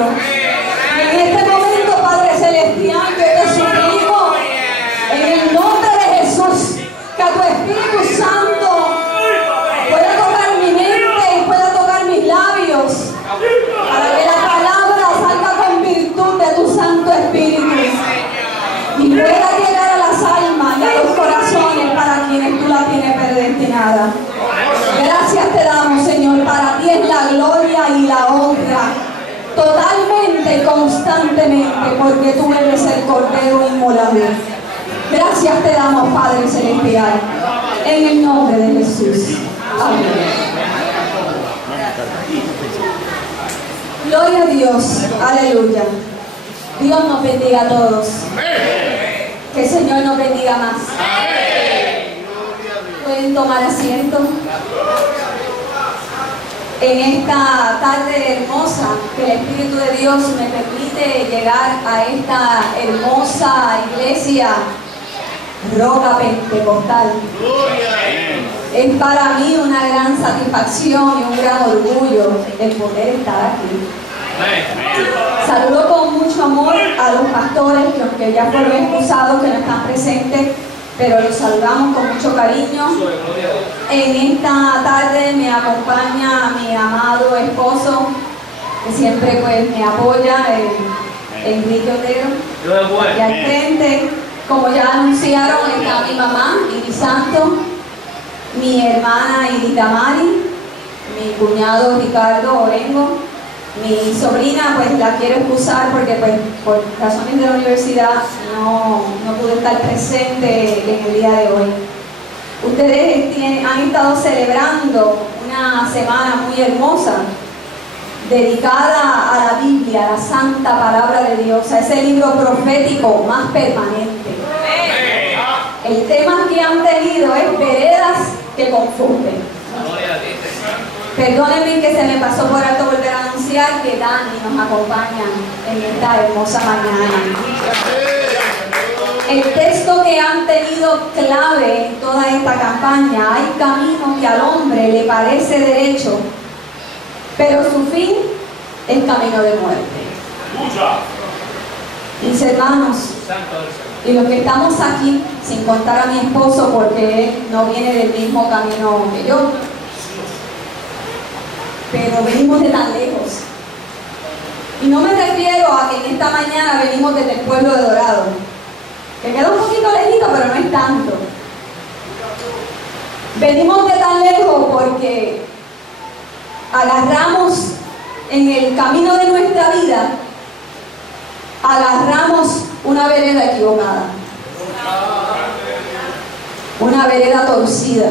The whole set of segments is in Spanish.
Dios. En este momento, Padre Celestial, yo te suplico en el nombre de Jesús que tu Espíritu Santo pueda tocar mi mente y pueda tocar mis labios para que la palabra salga con virtud de tu Santo Espíritu y pueda llegar a las almas y a los corazones para quienes tú la tienes predestinada. Gracias te damos, Señor. Para ti es la gloria y la honra totalmente y constantemente, porque tú eres el Cordero inmolable. Gracias te damos, Padre Celestial, en el nombre de Jesús. Amén. Gloria a Dios. Aleluya. Dios nos bendiga a todos. Que el Señor nos bendiga más. Pueden tomar asiento. En esta tarde hermosa, que el Espíritu de Dios me permite llegar a esta hermosa iglesia Roca Pentecostal. Es para mí una gran satisfacción y un gran orgullo el poder estar aquí. Saludo con mucho amor a los pastores que, aunque ya fueron excusados, que no están presentes, pero los saludamos con mucho cariño. En esta tarde me acompaña mi amado esposo, que siempre pues me apoya, Enrique Otero. Y al frente, como ya anunciaron, está mi mamá, Iris Santo, mi hermana Iris Damari, mi cuñado Ricardo Orengo, mi sobrina, pues la quiero excusar porque pues por razones de la universidad no pude estar presente en el día de hoy. Ustedes han estado celebrando una semana muy hermosa dedicada a la Biblia, a la santa palabra de Dios, a ese libro profético más permanente. El tema que han tenido es veredas que confunden. Perdónenme que se me pasó por alto volver a anunciar que Dani nos acompaña en esta hermosa mañana. El texto que han tenido clave en toda esta campaña: hay camino que al hombre le parece derecho, pero su fin es camino de muerte. Mis hermanos, y los que estamos aquí, sin contar a mi esposo porque él no viene del mismo camino que yo, pero venimos de tan lejos. Y no me refiero a que en esta mañana venimos desde el pueblo de Dorado, que queda un poquito lejito, pero no es tanto. Venimos de tan lejos porque agarramos en el camino de nuestra vida, agarramos una vereda equivocada, una vereda torcida,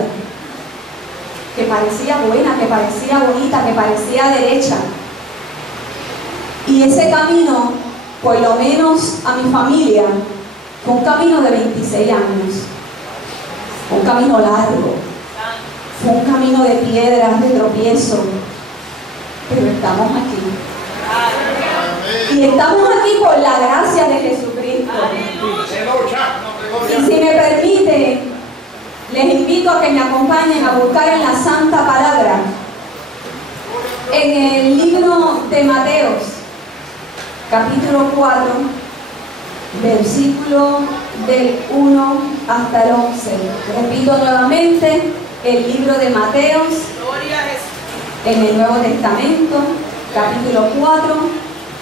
que parecía buena, que parecía bonita, que parecía derecha. Y ese camino, por lo menos a mi familia, fue un camino de 26 años. Un camino largo. Fue un camino de piedras, de tropiezo. Pero estamos aquí. Y estamos aquí por la gracia de Jesucristo. Y si me permite, les invito a que me acompañen a buscar en la Santa Palabra, en el libro de Mateos, capítulo 4, versículo del 1 hasta el 11. Repito nuevamente, el libro de Mateos, en el Nuevo Testamento, capítulo 4,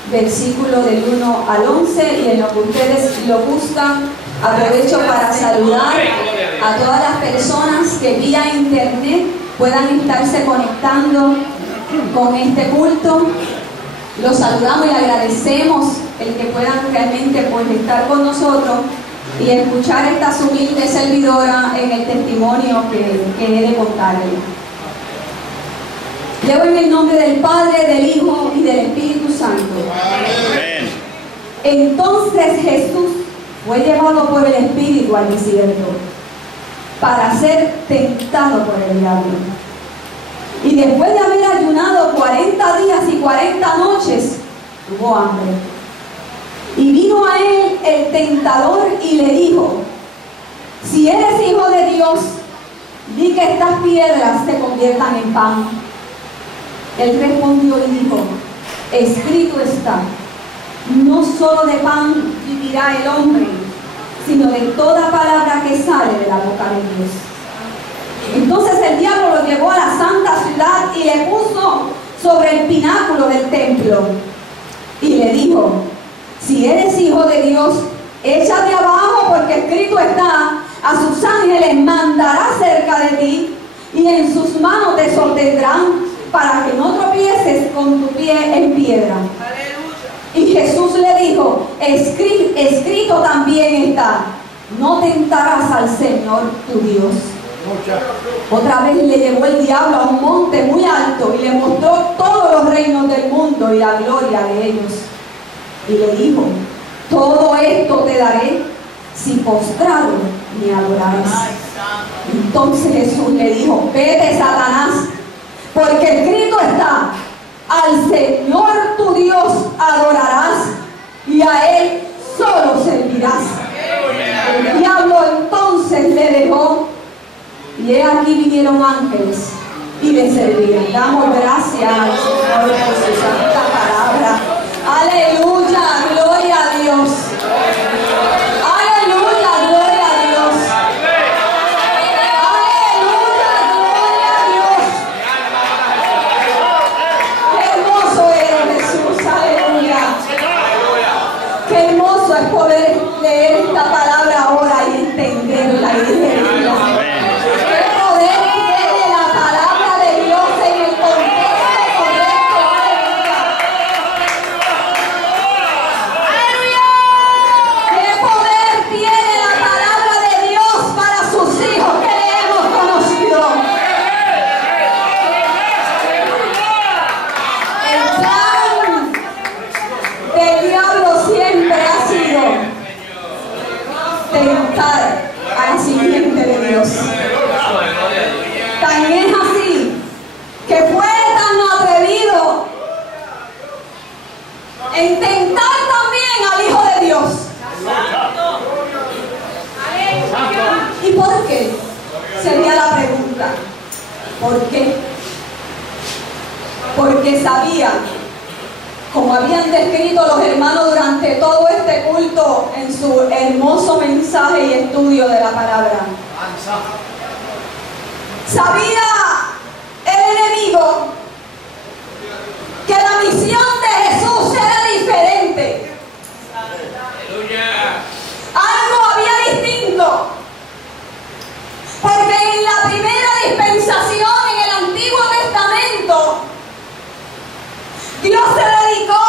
versículo del 1 al 11, y en lo que ustedes lo buscan, aprovecho para saludar a todas las personas que vía internet puedan estarse conectando con este culto. Los saludamos y agradecemos el que puedan realmente pues estar con nosotros y escuchar esta humilde servidora en el testimonio que he de contarles. Leo en el nombre del Padre, del Hijo y del Espíritu Santo. Amén. Entonces Jesús fue llevado por el Espíritu al desierto para ser tentado por el diablo. Y después de haber ayunado 40 días y 40 noches, tuvo hambre. Y vino a él el tentador y le dijo: si eres hijo de Dios, di que estas piedras se conviertan en pan. Él respondió y dijo: escrito está, no solo de pan vivirá el hombre, sino de toda palabra que sale de la boca de Dios. Entonces el diablo lo llevó a la santa ciudad y le puso sobre el pináculo del templo y le dijo: si eres hijo de Dios, échate abajo, porque escrito está, a sus ángeles mandará cerca de ti y en sus manos te sostendrán para que no tropieces con tu pie en piedra. Y Jesús le dijo: escrito también está, no tentarás al Señor tu Dios. Otra vez le llevó el diablo a un monte muy alto y le mostró todos los reinos del mundo y la gloria de ellos. Y le dijo: todo esto te daré si postrado me adorares. Entonces Jesús le dijo: vete, Satanás, porque escrito está, al Señor tu Dios adorarás y a Él solo servirás. El diablo entonces le dejó, y he aquí vinieron ángeles y le servían. Damos gracias al Señor por su santa palabra. Aleluya, gloria a Dios. Aleluya, gloria a Dios. Aleluya, gloria a Dios. Qué hermoso eres, Jesús. Aleluya. Qué hermoso es poder leer esta palabra ahora y entenderla y digerirla. A la simiente de Dios. Tan es así que fue tan atrevido en tentar también al Hijo de Dios. ¿Y por qué? Sería la pregunta. ¿Por qué? Porque sabía, como habían descrito los hermanos durante todo este culto en su hermoso mensaje y estudio de la palabra, sabía el enemigo que la misión de Jesús era diferente. Algo había distinto, porque en la primera dispensación, en el Antiguo Testamento, Dios se dedicó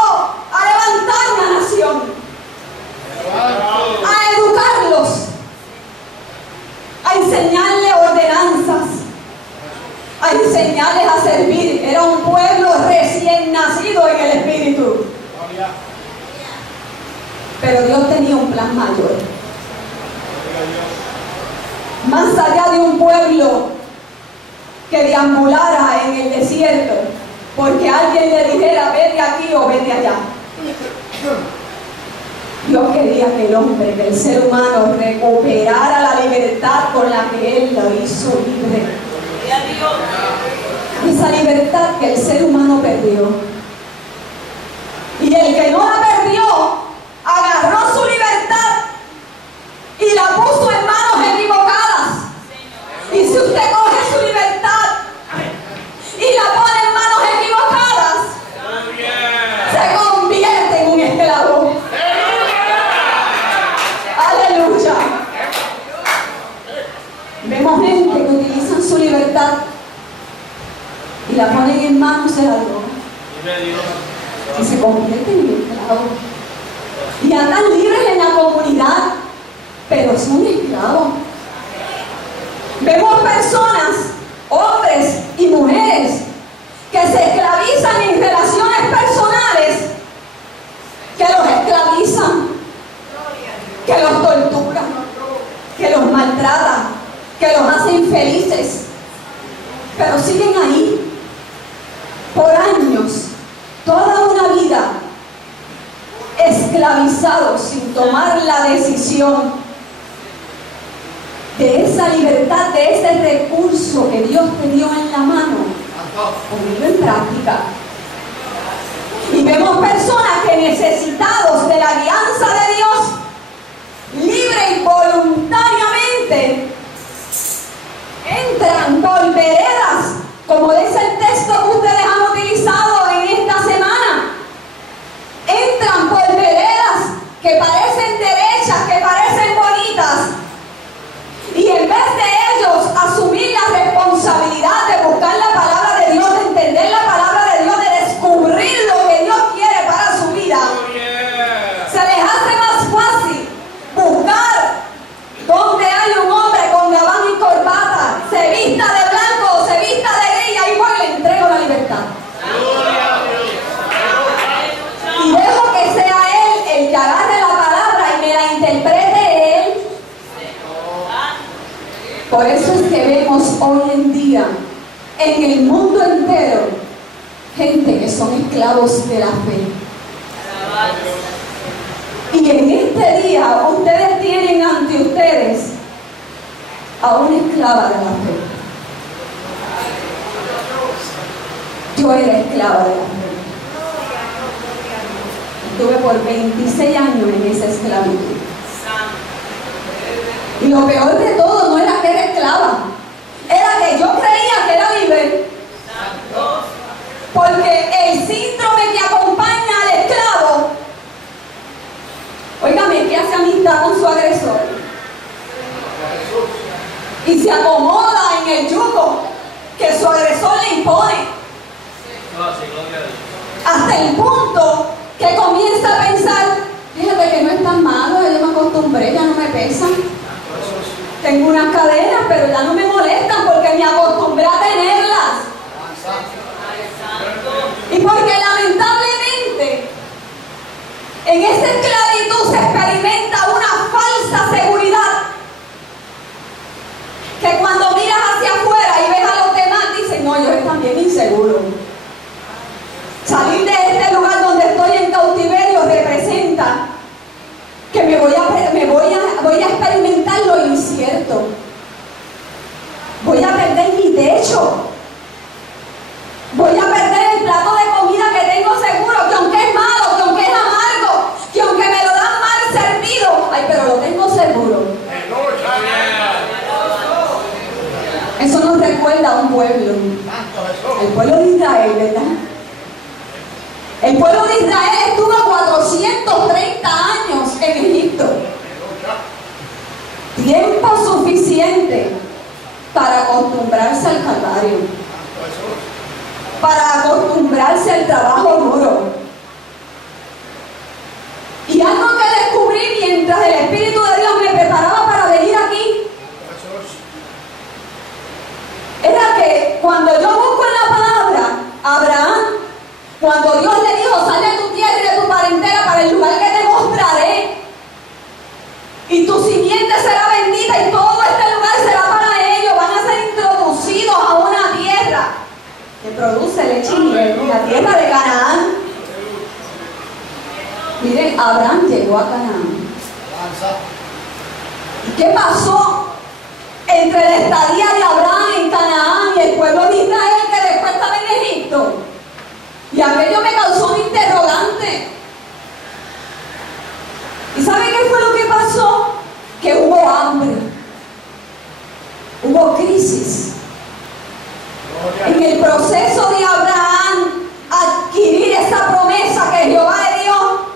a levantar una nación, a educarlos, a enseñarles ordenanzas, a enseñarles a servir. Era un pueblo recién nacido en el Espíritu. Pero Dios tenía un plan mayor. Más allá de un pueblo que deambulara en el desierto, porque alguien le dijera vete aquí o vete allá. Dios quería que el hombre, que el ser humano recuperara la libertad con la que Él lo hizo libre. Esa libertad que el ser humano perdió. Y el que no la perdió, agarró su libertad y la puso en manos equivocadas. Y si usted coge su libertad y la pone en manos equivocadas, se convierte en un esclavo. Aleluya. Vemos gente que utilizan su libertad y la ponen en manos de algo y se convierten en esclavos. Y andan libres en la comunidad, pero son esclavos. Vemos personas, hombres y mujeres, que se esclavizan en relaciones personales, que los esclavizan, que los torturan, que los maltratan, que los hacen infelices, pero siguen ahí por años, toda una vida, esclavizados sin tomar la decisión de esa libertad, de ese recurso que Dios te dio en la mano, ponerlo en práctica. Y vemos personas que necesitados de la alianza de Dios, libre y voluntariamente, entran por veredas, como dice el texto que ustedes han utilizado en esta semana. Entran por veredas que parecen derechas, que parecen bonitas, y en vez de ellos asumir la responsabilidad de buscar la palabra de Dios, de entender la palabra de Dios, de descubrir lo que Dios quiere para su vida, se les hace más fácil buscar donde hay un hombre con gabán y corbata, se vista de blanco o se vista de gris, y voy y le entrego la libertad. Y dejo que sea Él el que agarre la palabra y me la interprete Él. Por eso es que vemos hoy en día en el mundo entero gente que son esclavos de la fe. Y en este día ustedes tienen ante ustedes a una esclava de la fe. Yo era esclava de la fe. Estuve por 26 años en esa esclavitud. Y lo peor de todo no era que era esclava, era que yo creía que era libre. Porque el síndrome que acompaña al esclavo, óigame, que hace amistad con su agresor y se acomoda en el yugo que su agresor le impone, hasta el punto que comienza a pensar: fíjate que no es tan malo, ya me acostumbré, ya no me pesan, tengo unas cadenas pero ya no me molestan porque me acostumbré a tenerlas. Y porque lamentablemente en esa esclavitud se experimenta una falsa seguridad, que cuando miras hacia afuera y ves a los demás dices: no, ellos están bien inseguros. Salir de este lugar donde estoy en cautiverio representa que voy a experimentar lo incierto. Voy a perder mi techo. Voy a perder el plato de comida que tengo seguro, que aunque es malo, que aunque es amargo, que aunque me lo dan mal servido, ay, pero lo tengo seguro. Eso nos recuerda a un pueblo, el pueblo de Israel, ¿verdad? El pueblo de Israel estuvo 430 años en Egipto. Tiempo suficiente para acostumbrarse al calvario, para acostumbrarse al trabajo duro. Y algo que descubrí mientras el Espíritu de Dios me preparaba para venir aquí, era que cuando yo busco en la palabra, Abraham, cuando Dios le dijo: sal de tu tierra y de tu parentela para el lugar que te mostraré, y tu simiente será bendita, y todo este lugar será para ellos, van a ser introducidos a una tierra que produce leche y miel, la tierra de Canaán. Miren, Abraham llegó a Canaán. ¿Y qué pasó entre la estadía de Abraham en Canaán y el pueblo de Israel que después estaba en Egipto? Y aquello me causó un interrogante. ¿Y sabe qué fue lo que pasó? Que hubo hambre, hubo crisis. En el proceso de Abraham adquirir esa promesa que Jehová le dio,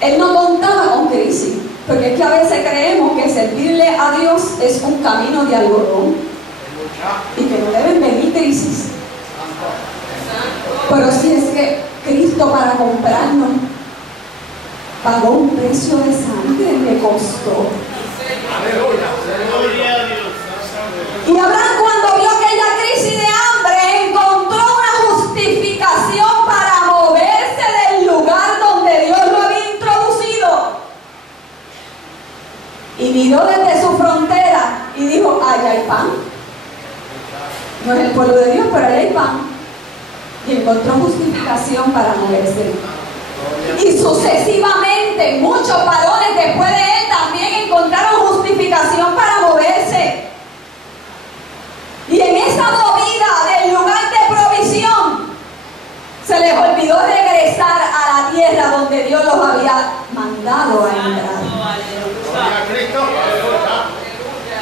él no contaba con crisis, porque es que a veces creemos que servirle a Dios es un camino de algodón y que no deben venir crisis. Pero si es que Cristo, para comprarnos, pagó un precio de sangre, le costó. Y Abraham, cuando vio aquella crisis de hambre, encontró una justificación para moverse del lugar donde Dios lo había introducido. Y miró desde su frontera y dijo: allá hay pan. No es el pueblo de Dios, pero allá hay pan. Y encontró justificación para moverse. Y sucesivamente muchos varones después de él también encontraron justificación para moverse. Y en esa movida del lugar de provisión se donde Dios los había mandado a entrar.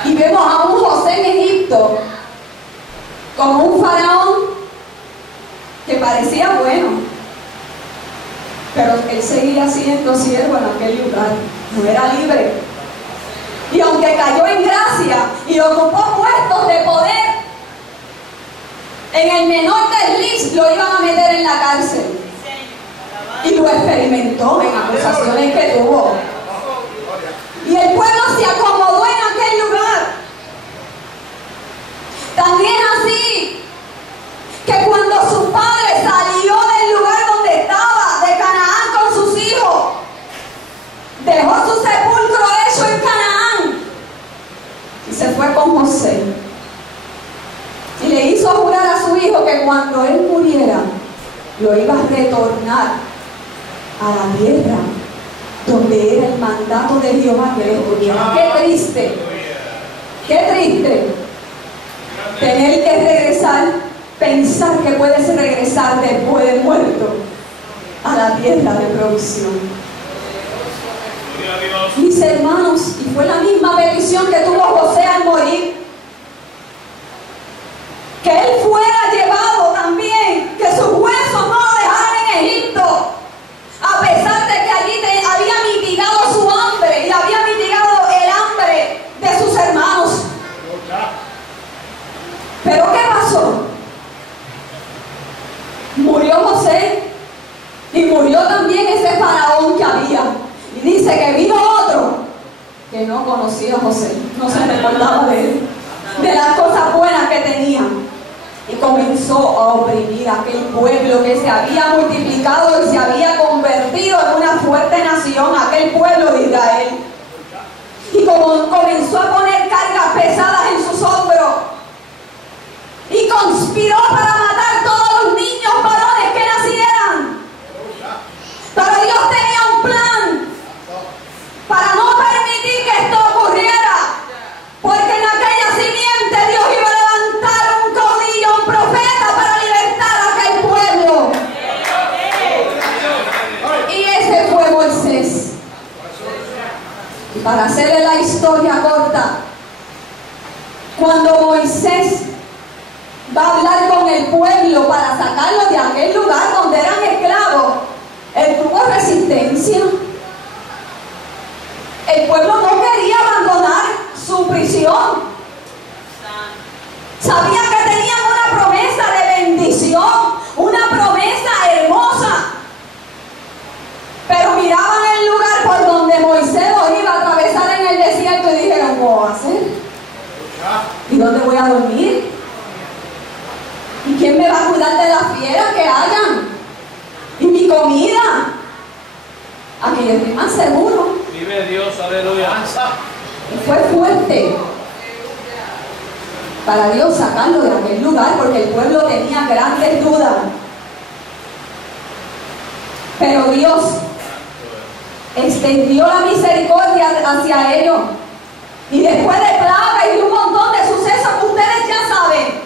Y vemos a un José en Egipto como un faraón que parecía bueno, pero él seguía siendo siervo en aquel lugar, no era libre. Y aunque cayó en gracia y ocupó puestos de poder, en el menor desliz lo iban a meter en la cárcel. Y lo experimentó en acusaciones que tuvo. Y el pueblo se acomodó en aquel lugar. También así que cuando su padre salió del lugar donde estaba, de Canaán con sus hijos, dejó su sepulcro hecho en Canaán y se fue con José. Y le hizo jurar a su hijo que cuando él muriera, lo iba a retornar a la tierra donde era el mandato de Jehová que le tuviera. ¡Qué triste! ¡Qué triste! Tener que regresar, pensar que puedes regresar después de muerto a la tierra de provisión. Mis hermanos, y fue la misma petición que tuvo José al morir, que él fuera llevado también, que sus huesos no lo dejaran en Egipto, a pesar de que allí había mitigado su hambre y había mitigado el hambre de sus hermanos. Pero ¿qué pasó? Murió José y murió también ese faraón que había. Y dice que vino otro que no conocía a José, no se recordaba de él, de las cosas buenas que tenía. Y comenzó a oprimir a aquel pueblo que se había multiplicado y se había convertido en una fuerte nación, aquel pueblo de Israel. Y como comenzó a poner cargas pesadas en sus hombros y conspiró para matar todos los niños varones que nacieran. Pero Dios tenía un plan para no permitir que esto ocurriera, porque en aquella simiente Dios iba a levantar un caudillo, un profeta para libertar a aquel pueblo. Y ese fue Moisés. Y para hacerle la historia corta, cuando Moisés va a hablar con el pueblo para sacarlo de aquel lugar donde eran esclavos, él tuvo resistencia. El pueblo no quería abandonar su prisión. Sabía que tenían una promesa de bendición, una promesa hermosa. Pero miraban el lugar por donde Moisés lo iba a atravesar en el desierto y dijeron, ¿qué voy a hacer? ¿Y dónde voy a dormir? ¿Y quién me va a cuidar de las fieras que hayan? ¿Y mi comida? Aquí yo estoy más seguro. Vive Dios, aleluya. Y fue fuerte para Dios sacarlo de aquel lugar, porque el pueblo tenía grandes dudas. Pero Dios extendió la misericordia hacia ellos. Y después de plagas y un montón de sucesos que ustedes ya saben.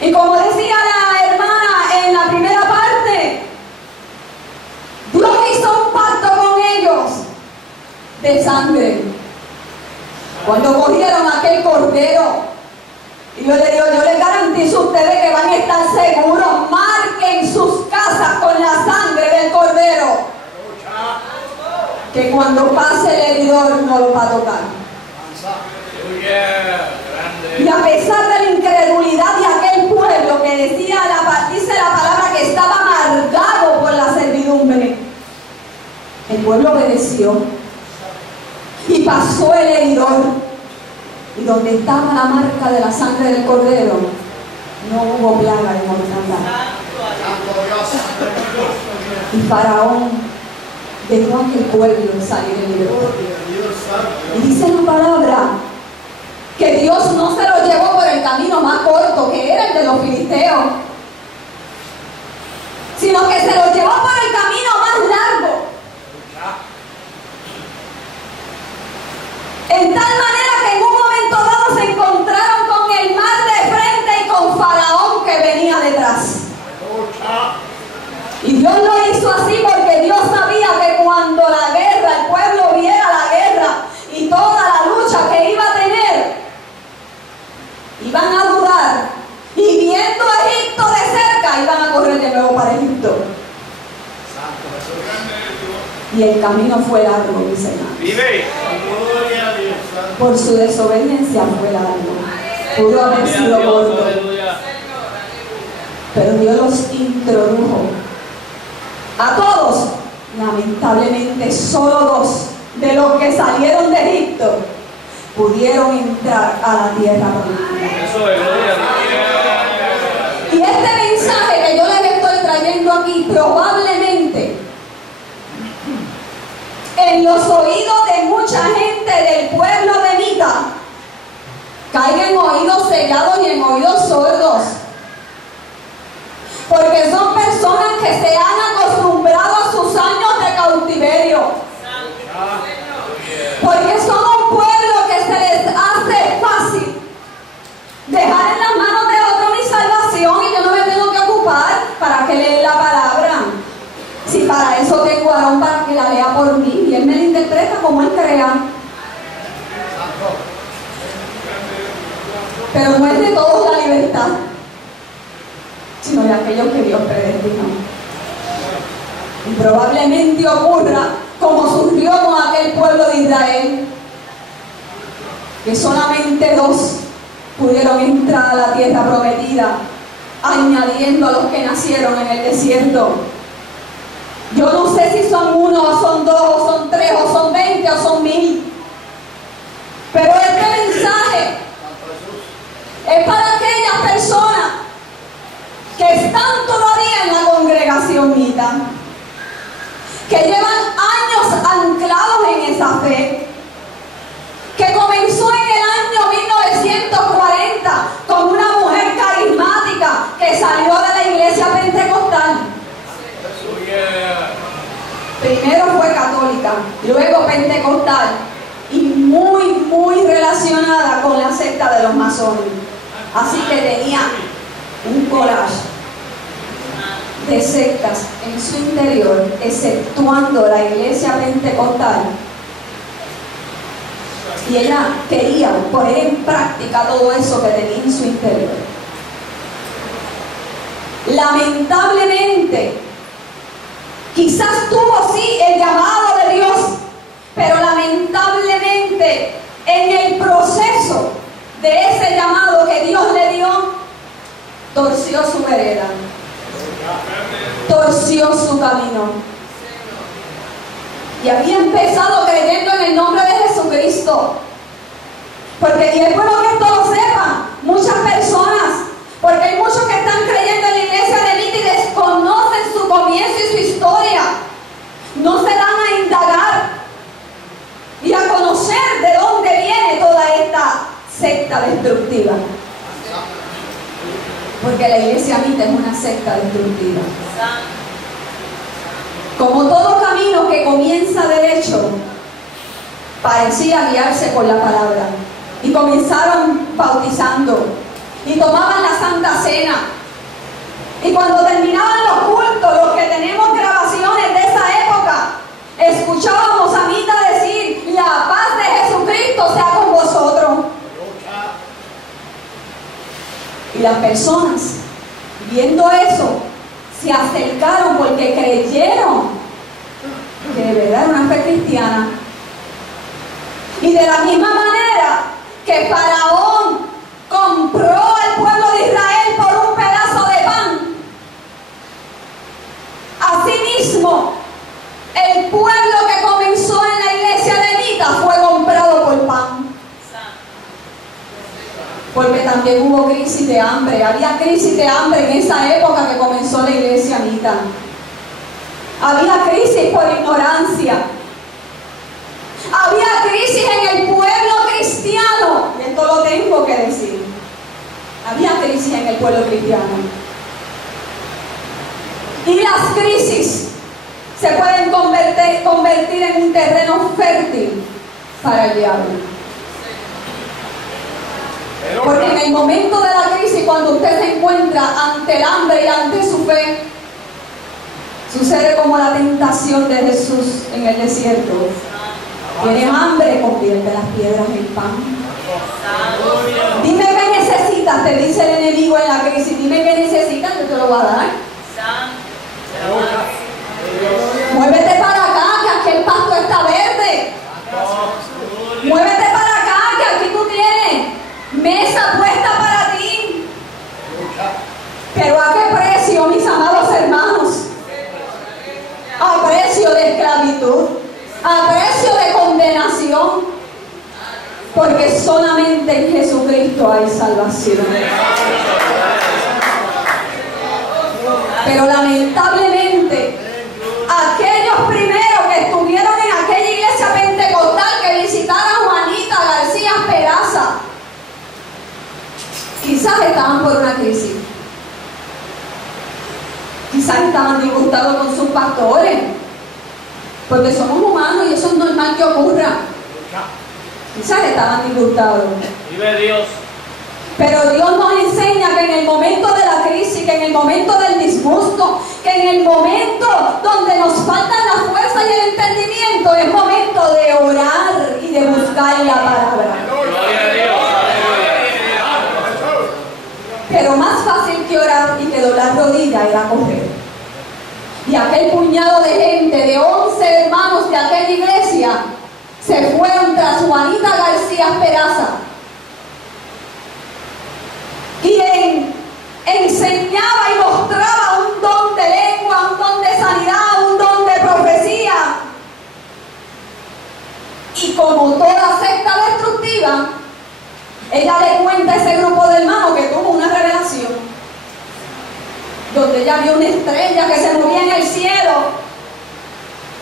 Y como decía la hermana en la primera parte, Dios hizo un pacto con ellos de sangre. Cuando cogieron aquel cordero, y yo le digo, yo les garantizo a ustedes que van a estar seguros, marquen sus casas con la sangre del cordero, que cuando pase el heridor no lo va a tocar. Y a pesar de la incredulidad de aquel pueblo que dice la palabra que estaba amargado por la servidumbre, el pueblo obedeció y pasó el heridor, y donde estaba la marca de la sangre del cordero no hubo plaga de mortandad. Y Faraón dejó a aquel pueblo salir en libertad. Y dice la palabra que Dios no se lo llevó por el camino más corto, que era el de los filisteos, sino que se lo llevó por el camino más largo. En tal manera que en un momento dado se encontraron con el mar de frente y con Faraón que venía detrás. Y Dios lo hizo así porque y el camino fue largo, dice Marcos. Por su desobediencia fue largo. Pudo haber sido corto, pero Dios los introdujo. A todos, lamentablemente, solo 2 de los que salieron de Egipto pudieron entrar a la tierra prometida. Y este mensaje que yo les estoy trayendo aquí, probablemente en los oídos de mucha gente del pueblo de Mita, caiga en oídos sellados y en oídos sordos, porque son personas que se han acostumbrado a sus años de cautiverio, porque son un pueblo que se les hace fácil dejar en las manos de otro mi salvación, y yo no me tengo que ocupar para que lea la palabra. Si para eso tengo a Aarón para que la lea por mí, y él me la interpreta como él crea. Pero no es de todos la libertad, sino de aquellos que Dios predestinó. Y probablemente ocurra como surgió con aquel pueblo de Israel, que solamente 2 pudieron entrar a la tierra prometida, añadiendo a los que nacieron en el desierto. Yo no sé si son 1 o son 2 o son 3 o son 20 o son 1000, pero este mensaje es para aquellas personas que están todavía en la congregación Mita, que llevan años anclados en esa fe, que comenzó en el año 1940 con una mujer carismática que salió de la iglesia pentecostal. Primero fue católica, luego pentecostal, y muy relacionada con la secta de los masones. Así que tenía un collage de sectas en su interior, exceptuando la iglesia pentecostal. Y ella quería poner en práctica todo eso que tenía en su interior. Lamentablemente, quizás tuvo sí el llamado de Dios, pero lamentablemente en el proceso de ese llamado que Dios le dio, torció su vereda, torció su camino. Y había empezado creyendo en el nombre de Jesucristo. Porque, y es bueno que esto lo sepan muchas personas, porque hay muchos que están creyendo en la iglesia de Mita y desconocen su comienzo y su historia. No se dan a indagar y a conocer de dónde viene toda esta secta destructiva. Porque la iglesia Mita es una secta destructiva. Como todo camino que comienza derecho, parecía guiarse por la palabra. Y comenzaron bautizando. Y tomaban la Santa Cena. Y cuando terminaban los cultos, los que tenemos grabaciones de esa época, escuchábamos a Mita decir: la paz de Jesucristo sea con vosotros. Y las personas, viendo eso, se acercaron porque creyeron que de verdad era una fe cristiana. Y de la misma manera que Faraón compró al pueblo de Israel por un pedazo de pan, asimismo el pueblo que comenzó en la iglesia de Mita fue comprado por pan. Porque también hubo crisis de hambre. Había crisis de hambre en esa época que comenzó la iglesia Mita. Había crisis por ignorancia. Había crisis en el pueblo cristiano. Y esto lo tengo que decir. Había crisis en el pueblo cristiano. Y las crisis se pueden convertir en un terreno fértil para el diablo. Porque en el momento de la crisis, cuando usted se encuentra ante el hambre y ante su fe, sucede como la tentación de Jesús en el desierto. Tienes hambre, convierte las piedras en pan. Dime qué necesitas, te dice el enemigo en la crisis. Dime qué necesitas, yo te lo voy a dar. Muévete para acá, que esclavitud, a precio de condenación, porque solamente en Jesucristo hay salvación. Pero lamentablemente, aquellos primeros que estuvieron en aquella iglesia pentecostal que visitaron a Juanita García Peraza, quizás estaban por una crisis. Quizás estaban disgustados con sus pastores, porque somos humanos y eso es normal que ocurra. Quizás estaban disgustados. Vive Dios. Pero Dios nos enseña que en el momento de la crisis, que en el momento del disgusto, que en el momento donde nos faltan la fuerza y el entendimiento, es momento de orar y de buscar la palabra. Gloria a Dios. Pero más fácil que orar y que doblar rodillas era correr. Y aquel puñado de gente, de 11 hermanos de aquella iglesia, se fueron tras Juanita García Peraza, quien enseñaba y mostraba un don de lengua, un don de sanidad, un don de profecía. Y como toda secta destructiva, ella le cuenta a ese grupo de hermanos que tuvo una revelación, donde ella vio una estrella que se movía en el cielo,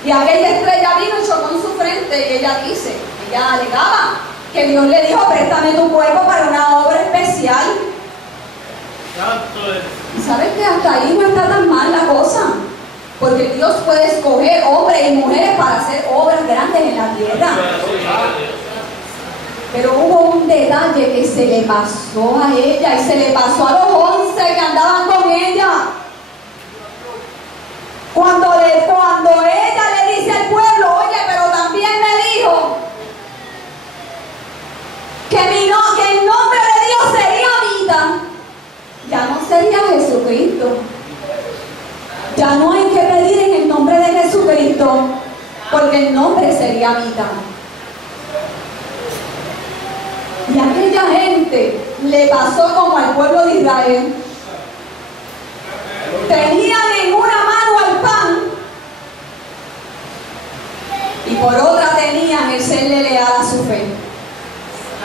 y aquella estrella vino y chocó en su frente, y ella alegaba que Dios le dijo: préstame tu cuerpo para una obra especial. Y sabes que hasta ahí no está tan mal la cosa, porque Dios puede escoger hombres y mujeres para hacer obras grandes en la tierra. Pero hubo un detalle que se le pasó a ella y se le pasó a los 11 que andaban con ella. Cuando ella le dice al pueblo: oye, pero también me dijo que el nombre de Dios sería vida. Ya no sería Jesucristo. Ya no hay que pedir en el nombre de Jesucristo, porque el nombre sería vida. Y a aquella gente le pasó como al pueblo de Israel. Tenían en una mano el pan y por otra tenían el serle leal a su fe.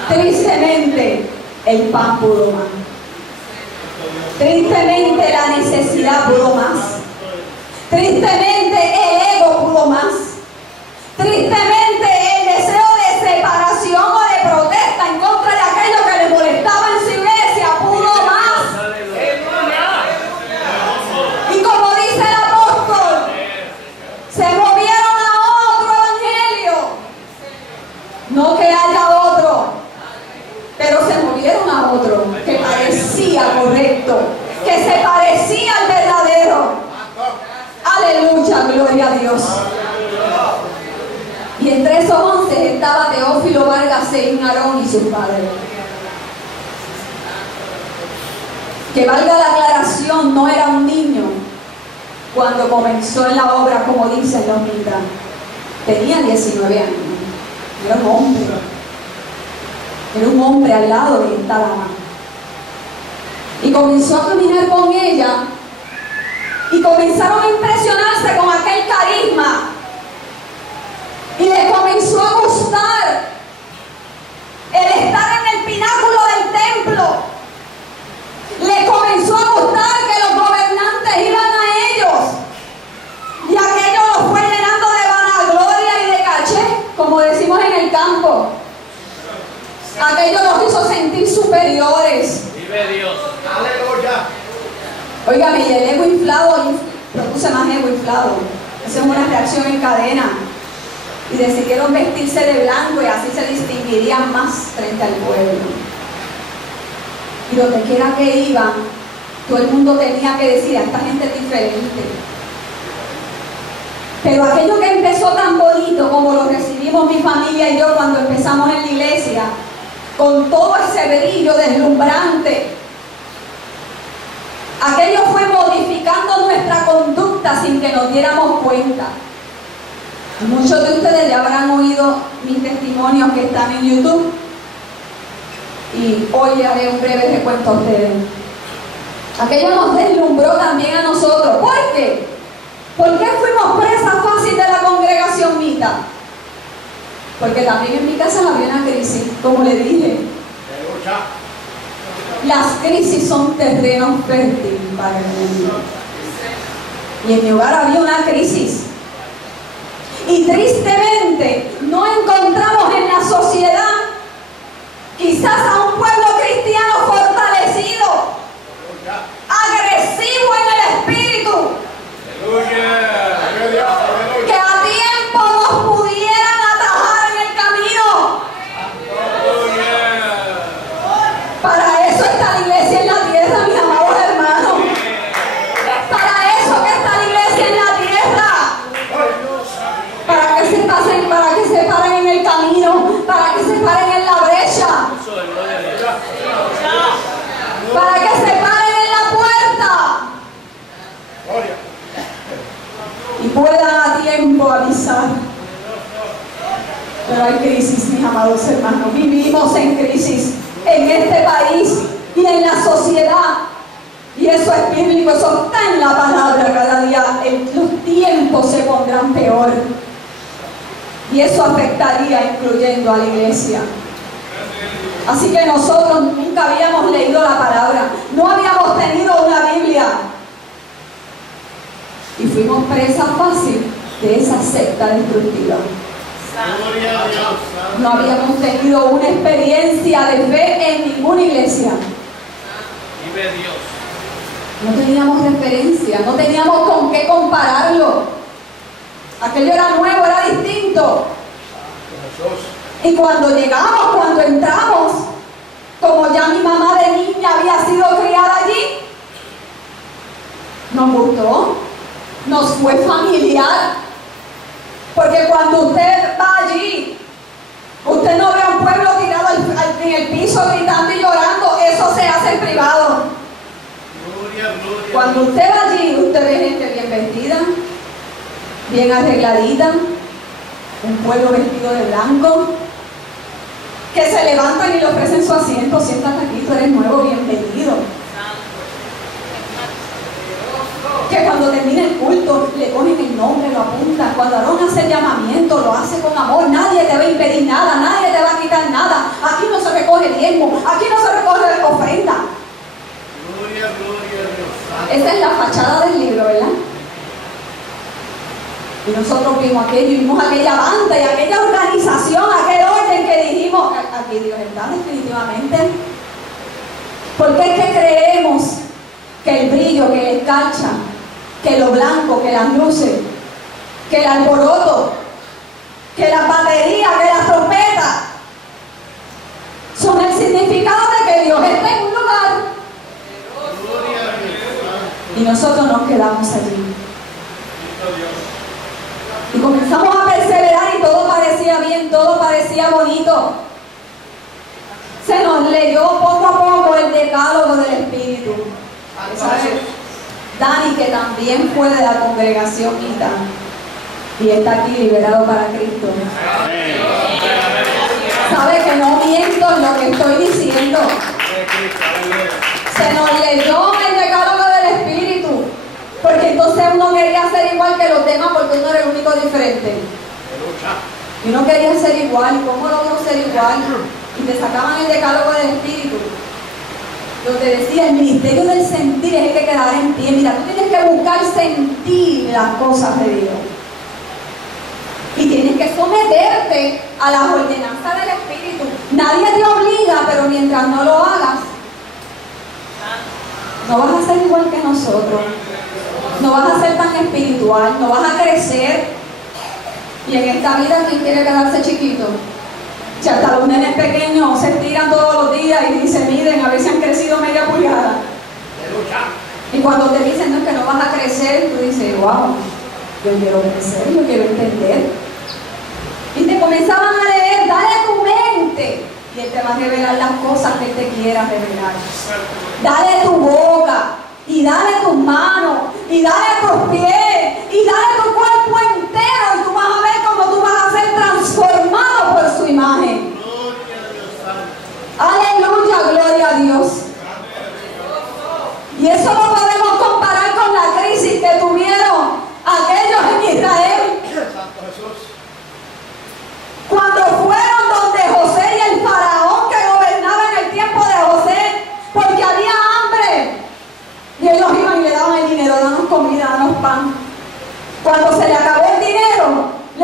Tristemente, el pan pudo más. Tristemente, la necesidad pudo más. Tristemente, el ego pudo más. Tristemente, el deseo de separación o de protesta en contra de aquello que le molestaba en su iglesia pudo más. Y como dice el apóstol, se movieron a otro evangelio. No que haya otro, pero se movieron a otro que parecía correcto, que se parecía al verdadero. Aleluya, gloria a Dios. Y entre esos 11 estaba Teófilo Vargas Seguín Arón y sus padres. Que valga la aclaración, no era un niño cuando comenzó en la obra, como dicen los militares. Tenía 19 años. Era un hombre. Era un hombre al lado de esta dama. Y comenzó a caminar con ella. Y comenzaron a impresionarse con aquel carisma. Y les comenzó a gustar el estar en el pináculo del templo. Les comenzó a gustar que los gobernantes iban a ellos. Y aquello los fue llenando de vanagloria y de caché, como decimos en el campo. Aquello los hizo sentir superiores. Vive Dios. Aleluya. Óigame, y el ego inflado produce más ego inflado. Esa es una reacción en cadena. Y decidieron vestirse de blanco y así se distinguirían más frente al pueblo. Y donde quiera que iban, todo el mundo tenía que decir: a esta gente es diferente. Pero aquello que empezó tan bonito como lo recibimos mi familia y yo cuando empezamos en la iglesia, con todo ese brillo deslumbrante, aquello fue modificando nuestra conducta sin que nos diéramos cuenta. Muchos de ustedes ya habrán oído mis testimonios que están en YouTube y hoy haré un breve recuento a ustedes. Aquello nos deslumbró también a nosotros. ¿Por qué? ¿Por qué fuimos presa fácil de la congregación Mita? Porque también en mi casa había una crisis, como le dije. Las crisis son terreno fértil para el enemigo. Y en mi hogar había una crisis. Y tristemente no encontramos en la sociedad quizás a un pueblo cristiano fortalecido, agresivo en el espíritu, que a tiempo nos pudieran atajar en el camino. Para eso está la iglesia en la tierra, mis amados hermanos. Para eso que está la iglesia en la tierra. Para que se paren en el camino, para que se paren en la brecha, para que se paren en la puerta y puedan a tiempo avisar. Pero hay crisis, mis amados hermanos. Vivimos en crisis en este país y en la sociedad. Y eso es bíblico, eso está en la palabra. Cada día los tiempos se pondrán peor. Y eso afectaría, incluyendo a la iglesia. Así que nosotros nunca habíamos leído la palabra, no habíamos tenido una Biblia. Y fuimos presa fácil de esa secta destructiva. No habíamos tenido una experiencia de fe en ninguna iglesia. No teníamos referencia, no teníamos con qué compararlo. Aquello era nuevo, era distinto. Y cuando llegamos, cuando entramos, como ya mi mamá de niña había sido criada allí, nos gustó, nos fue familiar. Porque cuando usted va allí, usted no ve a un pueblo tirado en el piso gritando y llorando. Eso se hace en privado. Cuando usted va allí, usted ve gente bien vestida, bien arregladita, un pueblo vestido de blanco, que se levantan y le ofrecen su asiento. Siéntate aquí, tú eres nuevo, bienvenido. Que cuando termina el culto le ponen el nombre, lo apuntan. Cuando Aarón hace el llamamiento, lo hace con amor. Nadie te va a impedir nada, nadie te va a quitar nada. Aquí no se recoge diezmo, aquí no se recoge ofrenda. Esa es la fachada del libro, ¿verdad? Y nosotros vimos aquello, vimos aquella banda y aquella organización, aquel orden que dijimos, aquí Dios está definitivamente. Porque es que creemos que el brillo, que la escarcha, que lo blanco, que las luces, que el alboroto, que las baterías, que las trompetas, son el significado de que Dios está en un lugar. Y nosotros nos quedamos allí. Y comenzamos a perseverar y todo parecía bien, todo parecía bonito. Se nos leyó poco a poco el decálogo del Espíritu. ¿Sabes? Dani, que también fue de la congregación Mita y está aquí liberado para Cristo. ¿Sabe que no miento en lo que estoy diciendo? Se nos leyó el decálogo del Espíritu, porque entonces uno quería ser igual que los demás porque uno era el único diferente. Y uno quería ser igual. ¿Y cómo logró ser igual? Y te sacaban el decálogo del Espíritu, donde decía el ministerio del sentir es el que quedará en pie. Mira, tú tienes que buscar sentir las cosas de Dios. Y tienes que someterte a las ordenanzas del Espíritu. Nadie te obliga, pero mientras no lo hagas, no vas a ser igual que nosotros. No vas a ser tan espiritual, no vas a crecer. Y en esta vida, ¿quién quiere quedarse chiquito? Si hasta los nenes pequeños se estiran todos los días y se miden a ver si han crecido media pulgada. Y cuando te dicen no, que no vas a crecer, tú dices, wow, yo quiero crecer, yo quiero entender. Y te comenzaban a leer, dale a tu mente. Y Él te va a revelar las cosas que Él te quiera revelar. Dale tu boca, y dale tus manos, y dale tus pies, y dale tu cuerpo entero, y tú vas a ver cómo tú vas a ser transformado por su imagen. Aleluya, gloria a Dios. Y eso lo podemos comparar con la crisis que tuvieron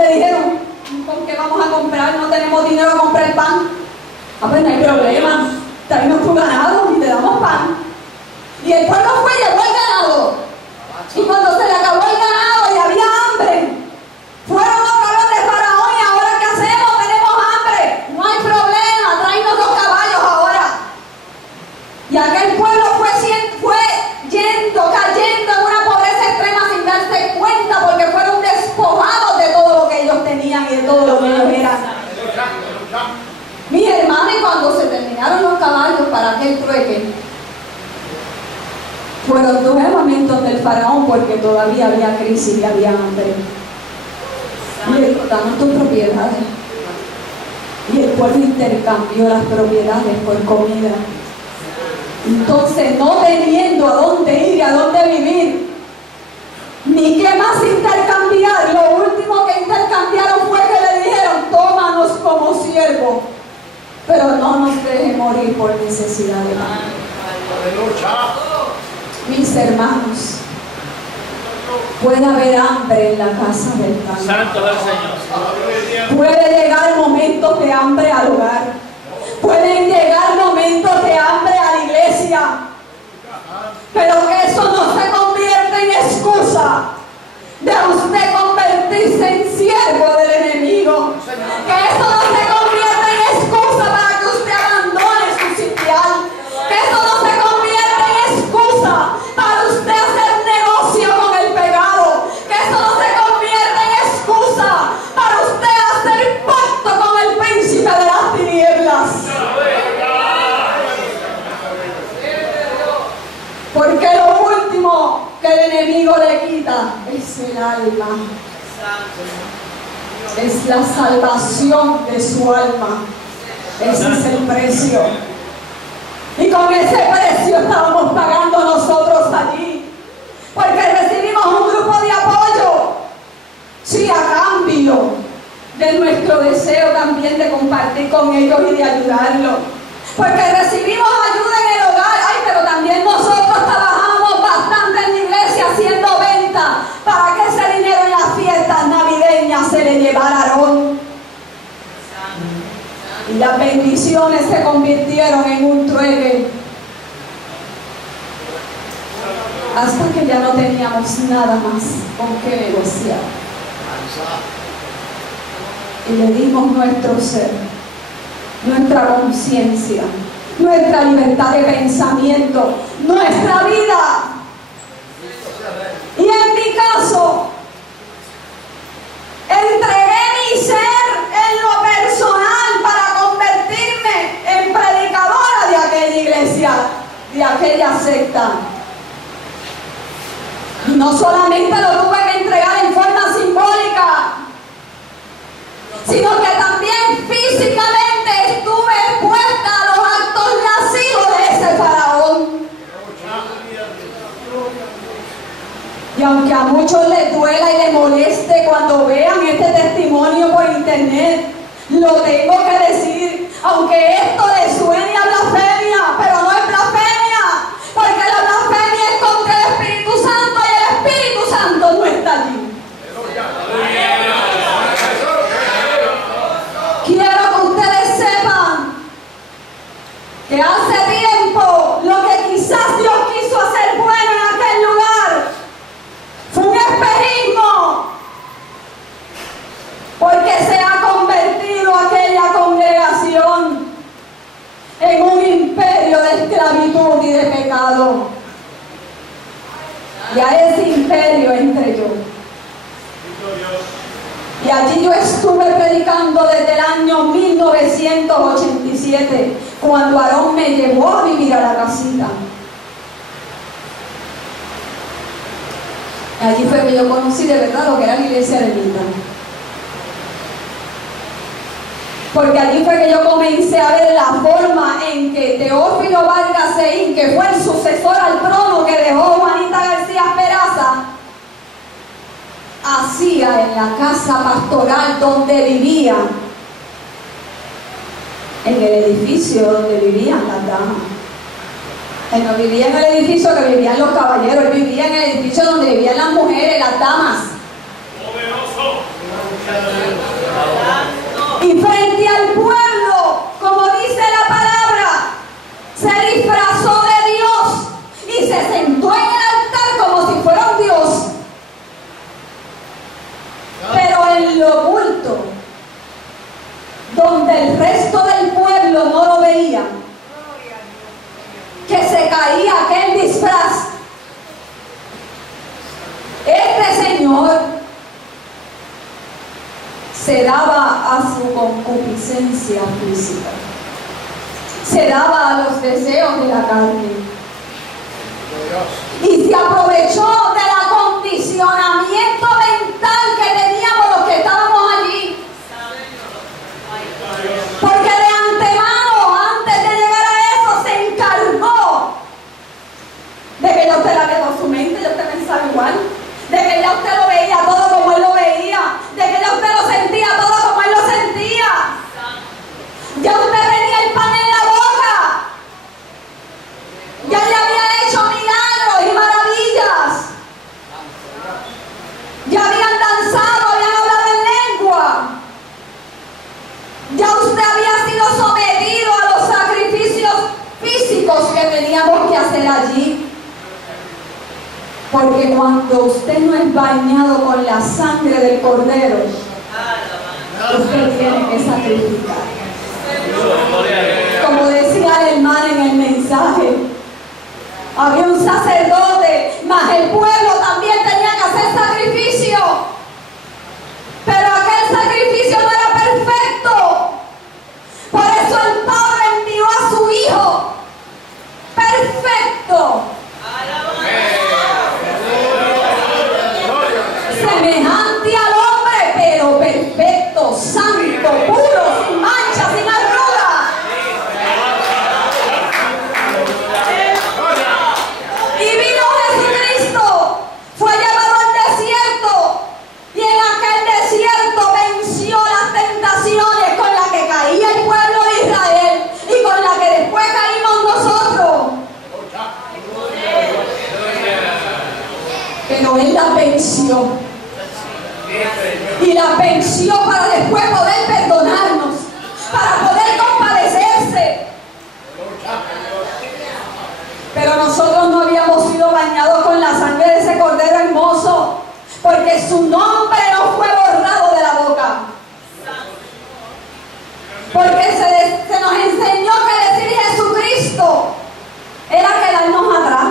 le dijeron, ¿con qué vamos a comprar? No tenemos dinero para comprar pan. Ah, pues no hay problema, tráenos tu ganado y te damos pan. Y el pueblo fue y llevó el ganado. Y cuando se le acabó el ganado y había hambre, fueron otra vez de Faraón y ahora ¿qué hacemos? Tenemos hambre. No hay problema, tráenos los caballos ahora. Y aquel pueblo fue cayendo en una pobreza extrema sin darse cuenta porque fueron despojados de todo lo que ellos tenían y de todo lo que ellos eran. Mis hermanos, y cuando se terminaron los caballos para aquel trueque, fueron 2 momentos del faraón porque todavía había crisis y había hambre. Y le cortaron tus propiedades. Y el pueblo intercambió las propiedades por comida. Entonces, no teniendo a dónde ir y a dónde vivir, ni qué más intercambiar, lo último que intercambiaron fue que le dijeron: tómanos como siervos, pero no nos dejes morir por necesidad de hambre. Mis hermanos, puede haber hambre en la casa del Padre. Santo es el Señor. Puede llegar momentos de hambre al hogar. Pueden llegar momentos de hambre a la iglesia. Pero que eso no se convierte en excusa de usted convertirse en siervo del enemigo. Que eso no se convierta en excusa para que usted abandone su sitial. Que eso no se convierta en excusa para usted hacer negocio con el pecado. Que eso no se convierta en excusa para usted hacer pacto con el príncipe de las tinieblas. Porque lo último que el enemigo le quita es el alma. Es la salvación de su alma. Ese es el precio. Y con ese precio estábamos pagando nosotros allí. Porque recibimos un grupo de apoyo. Sí, a cambio de nuestro deseo también de compartir con ellos y de ayudarlos. Porque recibimos ayuda en el hogar. Ay, pero también nosotros trabajamos bastante en la iglesia haciendo venta para que ese dinero en las fiestas navideñas se le llevara a Aarón. Y las bendiciones se convirtieron en un trueque. Hasta que ya no teníamos nada más con qué negociar. Y le dimos nuestro ser, nuestra conciencia, nuestra libertad de pensamiento, nuestra vida. Y en mi caso, entregué mi ser en lo personal para convertirme en predicadora de aquella iglesia, de aquella secta. Y no solamente lo tuve que entregar en forma simbólica, sino que también físicamente estuve expuesta a los actos lascivos de ese faraón. Y aunque a muchos les duela y les moleste cuando vean este testimonio por internet, lo tengo que decir, aunque esto les suene a blasfemia, pero no es blasfemia, porque la blasfemia es contra el Espíritu Santo y el Espíritu Santo no está allí. Quiero que ustedes sepan que hace tiempo lo que quizás Dios quiso hacer bueno en aquel lugar fue un espejismo, porque se ha convertido aquella congregación en un imperio de esclavitud y de pecado. Y a ese imperio entré yo. Y allí yo estuve predicando desde el año 1987, cuando Aarón me llevó a vivir a la casita. Allí fue que yo conocí de verdad lo que era la iglesia eremita. Porque allí fue que yo comencé a ver la forma en que Teófilo Vargas Seín, que fue el sucesor al trono que dejó Juanita García Peraza, hacía en la casa pastoral donde vivía, en el edificio donde vivían las damas. Él no vivía en el edificio que vivían los caballeros, él vivía en el edificio donde vivían las mujeres, las damas. concupiscencia física. Se daba a los deseos de la carne. Y se aprovechó del acondicionamiento mental que teníamos los que estábamos allí. Porque de antemano, antes de llegar a eso, se encargó de que ya usted la quedó en su mente, ya usted pensaba igual, de que ya usted lo veía todo como él lo veía, de que ya usted lo sentía todo como él lo sentía. Ya usted tenía el pan en la boca. Ya le había hecho milagros y maravillas. Ya habían danzado, habían hablado en lengua. Ya usted había sido sometido a los sacrificios físicos que teníamos que hacer allí. Porque cuando usted no es bañado con la sangre del Cordero, usted tiene que sacrificar. Como decía el hermano en el mensaje, había un sacerdote, mas el pueblo también tenía que hacer sacrificio. Pero aquel sacrificio no era perfecto. Por eso el Padre envió a su Hijo perfecto, semejante al hombre, pero perfecto, santo, puro, sin mancha, sin arruga. Y vino Jesucristo, fue llevado al desierto, y en aquel desierto venció las tentaciones con las que caía el pueblo de Israel y con las que después caímos nosotros. Pero Él las venció. Y las venció para después poder perdonarnos, para poder compadecerse. Pero nosotros no habíamos sido bañados con la sangre de ese Cordero hermoso, porque su nombre no fue borrado de la boca. Porque se nos enseñó que decir Jesucristo era quedarnos atrás.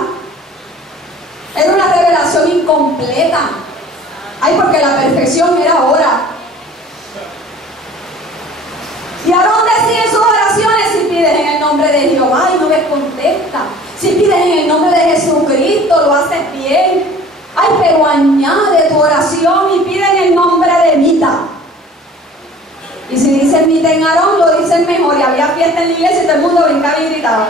Era una revelación incompleta. Ay, porque la perfección era ahora. ¿Y a dónde decían sus oraciones? Si pides en el nombre de Jehová y no les contesta. Si pides en el nombre de Jesucristo, lo haces bien. Ay, pero añade tu oración y pide en el nombre de Mita. Y si dicen Mita en Aarón, lo dicen mejor. Y había fiesta en la iglesia y todo el mundo brincaba y gritaba.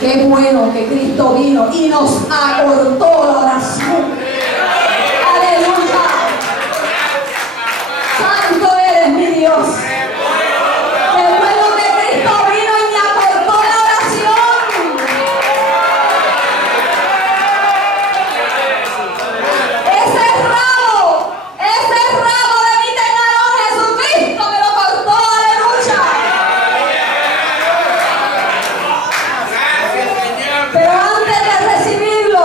Qué bueno que Cristo vino y nos acortó la oración. Aleluya. Santo eres mi Dios. Qué bueno que Cristo vino y me acortó la oración. Ese ramo de mi tenarón, Jesucristo me lo cortó. Aleluya. Pero antes de recibirlo,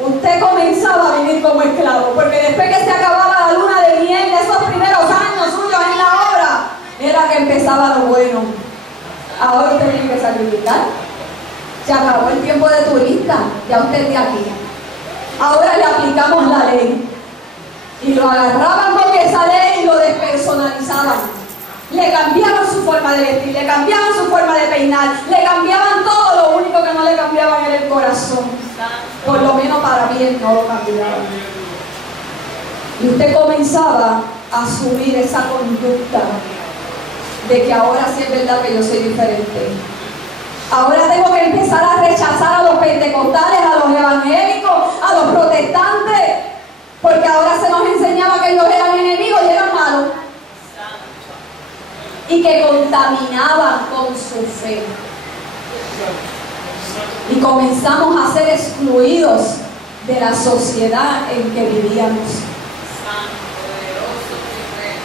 usted comenzaba a vivir como esclavo, porque después que se acababa la luna de miel de esos primeros años suyos en la obra, era que empezaba lo bueno. Ahora usted tiene que sacrificar. Se acabó el tiempo de turista, ya usted es de aquí. Ahora le aplicamos la ley. Y lo agarraban con esa ley y lo despersonalizaban. Le cambiaban su forma de vestir, le cambiaban su forma de peinar, le cambiaban todo, lo único que no le cambiaban era el corazón. Por lo menos para bien no lo cambiaban. Y usted comenzaba a asumir esa conducta de que ahora sí es verdad que yo soy diferente. Ahora tengo que empezar a rechazar a los pentecostales, a los evangélicos, a los protestantes, porque ahora se nos enseñaba que ellos eran enemigos y eran malos. Y que contaminaban con su fe. Y comenzamos a ser excluidos de la sociedad en que vivíamos.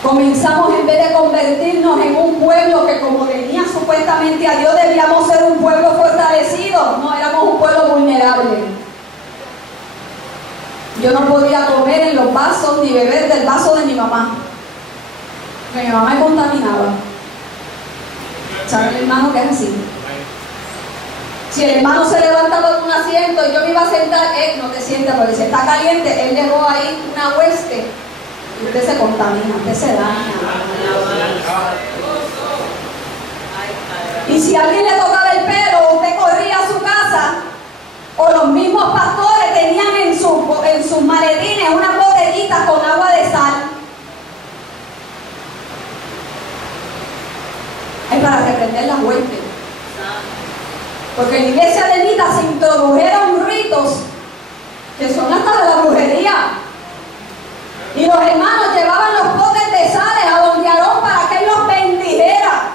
Comenzamos, en vez de convertirnos en un pueblo que, como tenía supuestamente a Dios, debíamos ser un pueblo fortalecido. No, éramos un pueblo vulnerable. Yo no podía comer en los vasos ni beber del vaso de mi mamá. Mi mamá me contaminaba. ¿Saben, hermano, que es así? Si el hermano se levantaba de un asiento y yo me iba a sentar, no te sientas porque si está caliente, él dejó ahí una hueste y usted se contamina, usted se daña. Y si a alguien le tocaba el pelo, usted corría a su casa, o los mismos pastores tenían en sus maletines unas botellitas con agua de sal. Es para reprender la muerte. Porque en la iglesia de Nita se introdujeron ritos que son hasta de la brujería. Y los hermanos llevaban los potes de sales a donde Aarón para que él los bendijera.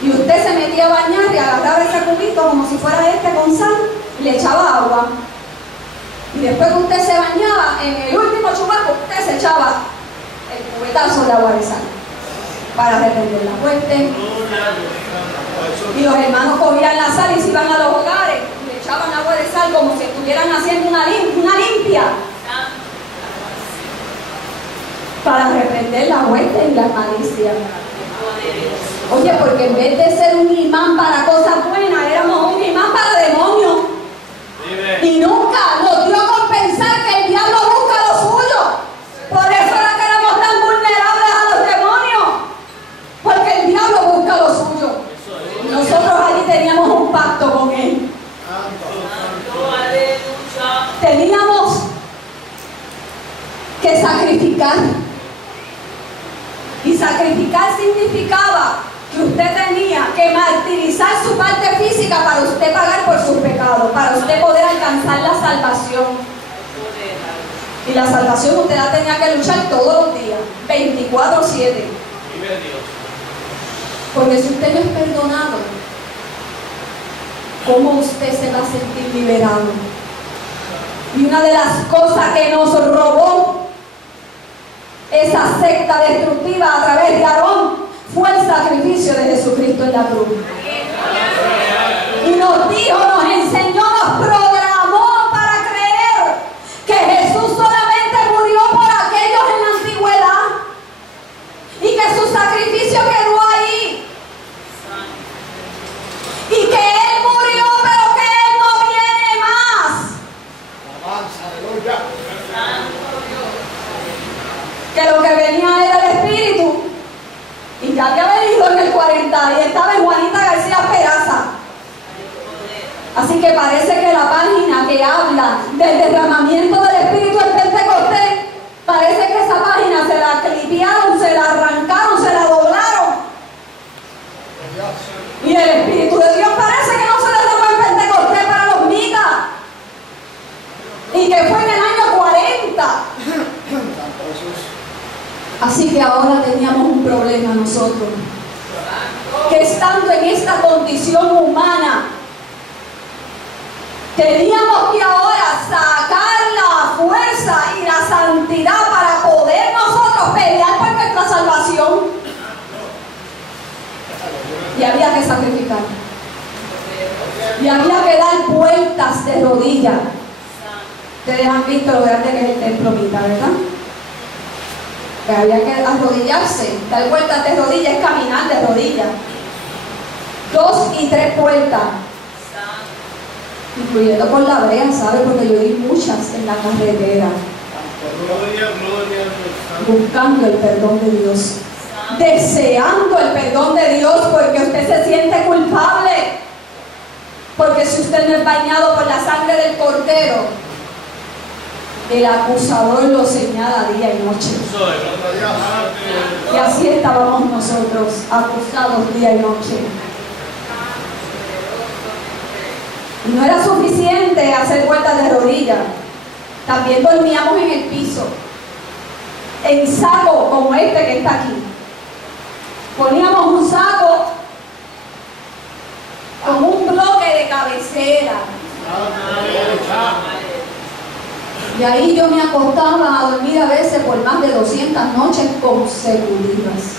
Y usted se metía a bañar y agarraba ese cubito como si fuera con sal y le echaba agua. Y después que usted se bañaba, en el último chubasco usted se echaba el cubetazo de agua de sal para reprender la muerte. Y los hermanos cogían la sal y se iban a los hogares y le echaban agua de sal como si estuvieran haciendo una limpia para reprender la muerte y la malicia. Oye, porque en vez de ser un imán para cosas buenas, éramos un imán para demonios. Y nunca nos dio a compensar que el diablo busca lo suyo. Por eso era que éramos tan vulnerables a los demonios, porque el diablo busca lo suyo. Nosotros allí teníamos un pacto con él. Teníamos que sacrificar. Y sacrificar significaba que usted tenía que martirizar su parte física para usted pagar por sus pecados, para usted poder alcanzar la salvación. Y la salvación usted la tenía que luchar todos los días, 24/7. Porque si usted no es perdonado, ¿cómo usted se va a sentir liberado? Y una de las cosas que nos robó esa secta destructiva a través de Aarón fue el sacrificio de Jesucristo en la cruz. Y nos dijo, nos enseñó, nos programó para creer que Jesús solamente murió por aquellos en la antigüedad y que su sacrificio quedó ahí y que Él murió pero que Él no viene más. Aleluya. Que lo que venía era el Espíritu y ya había venido en el 40 y estaba en Juanita García Peraza. Así que parece que la página que habla del derramamiento del Espíritu en Pentecostés, parece que esa página se la clipearon, se la arrancaron, se la doblaron. Y el Espíritu de Dios parece que no se derramó en Pentecostés para los mitas y que fue en el año 40. Así que ahora teníamos un problema nosotros, que estando en esta condición humana, teníamos que ahora sacar la fuerza y la santidad para poder nosotros pelear por nuestra salvación. Y había que sacrificar. Y había que dar vueltas de rodillas. Ustedes han visto lo grande que es el templo Mita, ¿verdad? Que había que arrodillarse, dar vueltas de rodillas, es caminar de rodillas. 2 y 3 vueltas, incluyendo por la brea, ¿sabe? Porque yo di muchas en la carretera, buscando el perdón de Dios, deseando el perdón de Dios, porque usted se siente culpable, porque si usted no es bañado por la sangre del Cordero, el acusador lo señala día y noche. Y así estábamos nosotros, acusados día y noche. Y no era suficiente hacer vueltas de rodillas. También dormíamos en el piso, en saco como este que está aquí. Poníamos un saco con un bloque de cabecera. Y ahí yo me acostaba a dormir a veces por más de 200 noches consecutivas.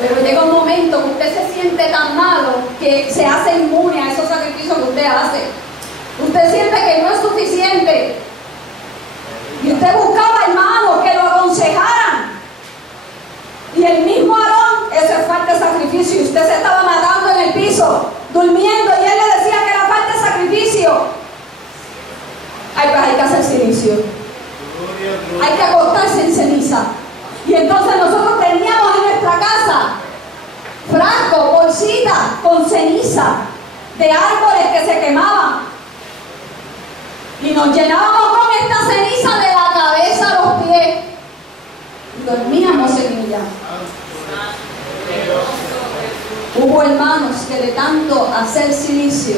Pero llega un momento que usted se siente tan malo que se hace inmune a esos sacrificios que usted hace. Usted siente que no es suficiente. Y usted buscaba hermanos que lo aconsejaran. Y el mismo Aarón, eso es falta de sacrificio, y usted silicio. Hay que acostarse en ceniza. Y entonces nosotros teníamos en nuestra casa frascos, bolsitas con ceniza de árboles que se quemaban. Y nos llenábamos con esta ceniza de la cabeza a los pies. Y dormíamos en ella. Hubo hermanos que de tanto hacer silicio,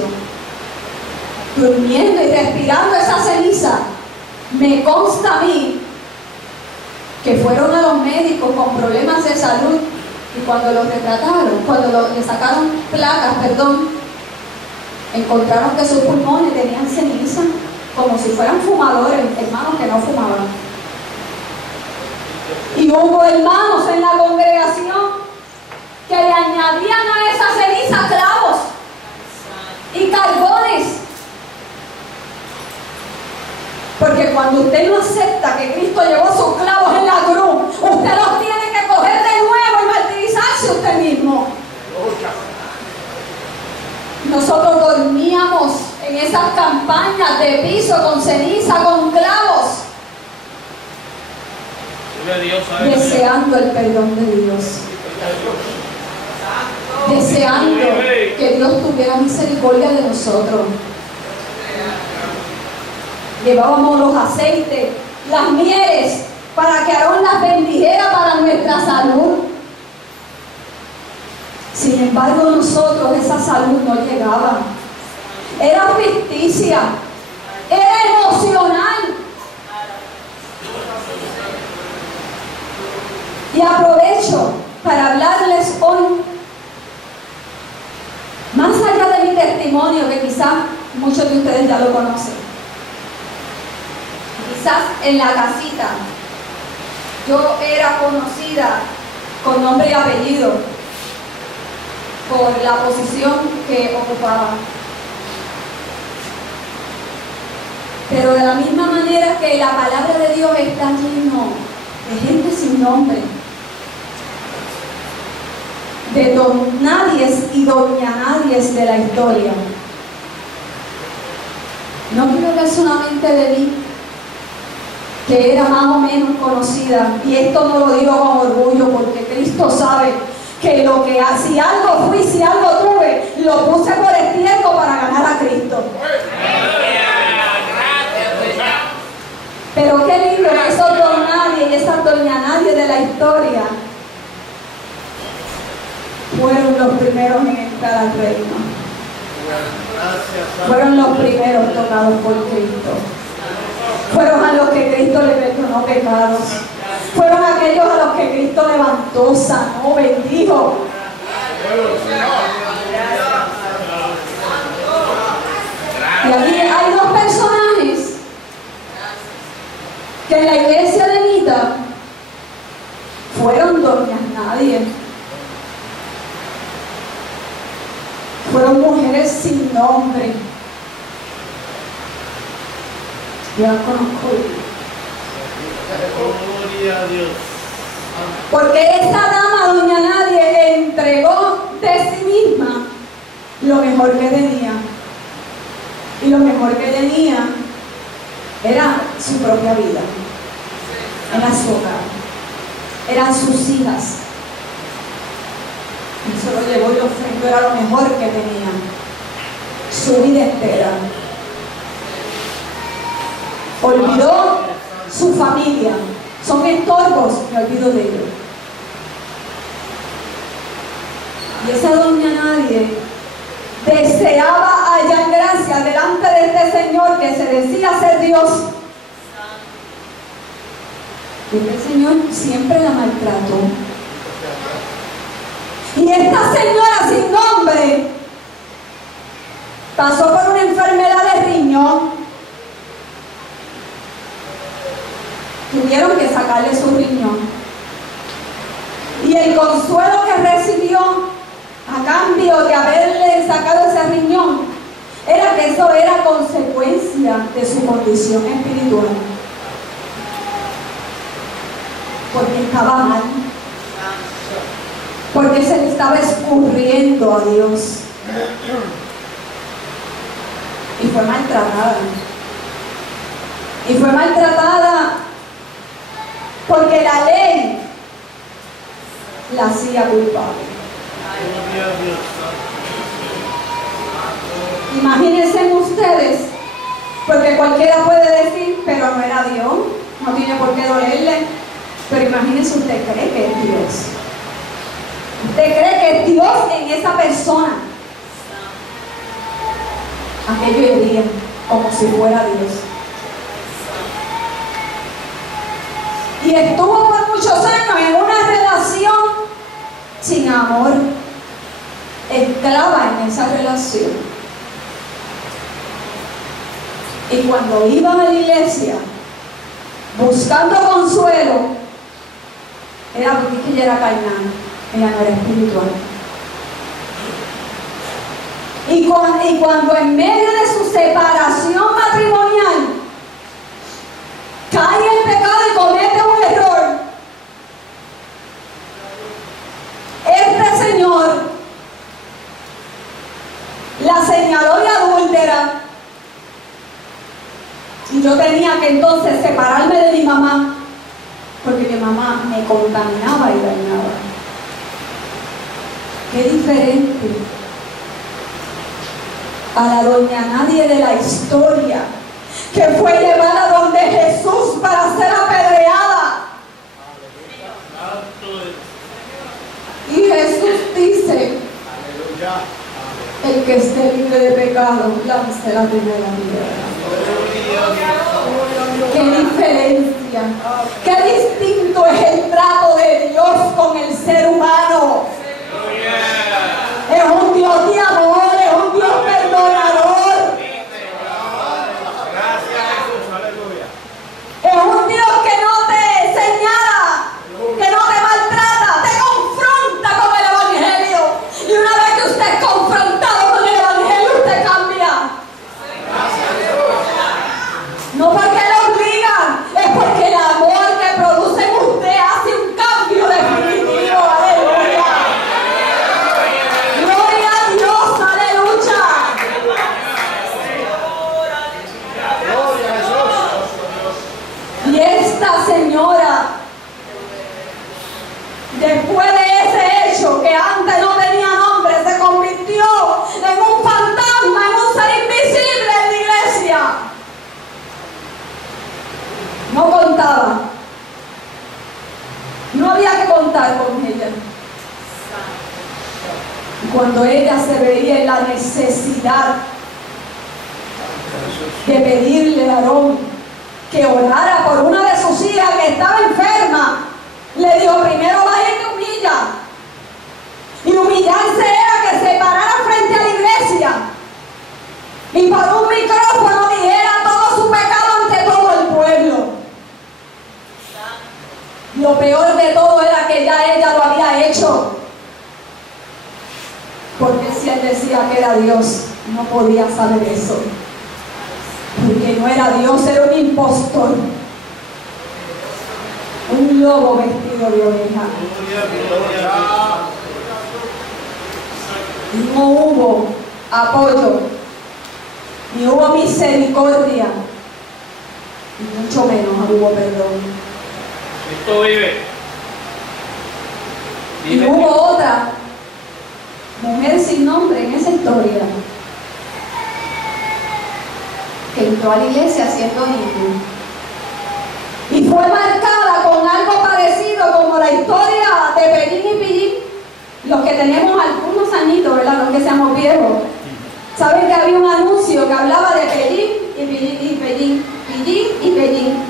durmiendo y respirando esa ceniza, me consta a mí que fueron a los médicos con problemas de salud y cuando los retrataron, le sacaron placas, encontraron que sus pulmones tenían ceniza, como si fueran fumadores, hermanos que no fumaban. Y hubo hermanos en la congregación que le añadían a esa ceniza clavos y carbones. Porque cuando usted no acepta que Cristo llevó sus clavos en la cruz, usted los tiene que coger de nuevo y martirizarse usted mismo. Nosotros dormíamos en esas campañas de piso con ceniza, con clavos, deseando el perdón de Dios, deseando que Dios tuviera misericordia de nosotros. Llevábamos los aceites, las mieles, para que Aarón las bendijera para nuestra salud. Sin embargo, nosotros esa salud no llegaba. Era ficticia, era emocional. Y aprovecho para hablarles hoy, más allá de mi testimonio, que quizás muchos de ustedes ya lo conocen. Quizás en la casita yo era conocida con nombre y apellido por la posición que ocupaba. Pero de la misma manera que la palabra de Dios está lleno de gente sin nombre, de don nadies y doña nadies de la historia. No quiero hablar solamente de mí, que era más o menos conocida, y esto no lo digo con orgullo porque Cristo sabe que lo que si algo fui, si algo tuve, lo puse por estiércol para ganar a Cristo. Pero qué lindo que esos don nadie y esas doña nadie de la historia fueron los primeros en entrar al reino. Fueron los primeros tocados por Cristo. Fueron a los que Cristo le perdonó pecados. Fueron aquellos a los que Cristo levantó, sanó, bendijo. Y aquí hay dos personajes que en la iglesia de Nita fueron doñas nadie. Fueron mujeres sin nombre. Yo las conozco. Gloria a Dios. Porque esa dama, doña Nadie, entregó de sí misma lo mejor que tenía. Y lo mejor que tenía era su propia vida. Era su hogar. Eran sus hijas. Y se lo llevó y lo ofrendió, era lo mejor que tenía. Su vida entera. Olvidó su familia. Son estorbos, me olvido de ellos. Y esa doña Nadie deseaba hallar gracia delante de este Señor que se decía ser Dios. Y este Señor siempre la maltrató. Y esta señora sin nombre pasó por una enfermedad de riñón. Tuvieron que sacarle su riñón. Y el consuelo que recibió a cambio de haberle sacado ese riñón era que eso era consecuencia de su condición espiritual. Porque estaba mal. Porque se le estaba escurriendo a Dios. Y fue maltratada. Y fue maltratada porque la ley la hacía culpable. Imagínense ustedes, porque cualquiera puede decir, pero no era Dios, no tiene por qué dolerle. Pero imagínense, usted cree que es Dios. Usted cree que es Dios en esa persona. Aquello iría como si fuera Dios. Y estuvo por muchos años en una relación sin amor, esclava en esa relación. Y cuando iba a la iglesia buscando consuelo, era porque ella era carnal, ella no era espiritual. Y cuando en medio de su separación matrimonial cae en pecado y comete un error, este señor la señaló de adúltera. Y yo tenía que entonces separarme de mi mamá, porque mi mamá me contaminaba y dañaba. Qué diferente a la doña nadie de la historia, que fue llevada donde Jesús para ser apedreada. Y Jesús dice: el que esté libre de pecado, lance la primera piedra. ¡Qué diferencia! ¡Qué distinto es el trato de Dios con el ser humano! Es un Dios de amor, es un Dios perdonador. Es un Dios que no te señala, que no te maltrata, te confronta con el Evangelio. Y una vez que usted es confrontado con el Evangelio, usted cambia. No porque le obligan, es porque el amor que produce en usted hace un cambio definitivo. Aleluya. Gloria a Dios, aleluya. Y esta señora, después de ese hecho que antes no tenía nombre, se convirtió en un fantasma, en un ser invisible en la iglesia. No contaba. No había que contar con ella. Y cuando ella se veía en la necesidad de pedirle a Aarón que orara por una de sus hijas que estaba enferma, le dijo: primero vaya y te humilla. Y humillarse era que se parara frente a la iglesia y por un micrófono dijera todo su pecado ante todo el pueblo. Lo peor de todo era que ya ella lo había hecho. Porque si él decía que era Dios, no podía saber eso. Porque no era Dios, era un impostor. Un lobo vestido de oveja. Y no hubo apoyo, ni hubo misericordia, y mucho menos hubo perdón. Cristo vive. Y hubo otra mujer sin nombre en esa historia que entró a la iglesia siendo niña y fue marcada con algo parecido como la historia de Pelín y Pillín. Los que tenemos algunos añitos, ¿verdad? Los que seamos viejos, saben que había un anuncio que hablaba de Pelín y Pillín y Pellín, Pillín y Pellín,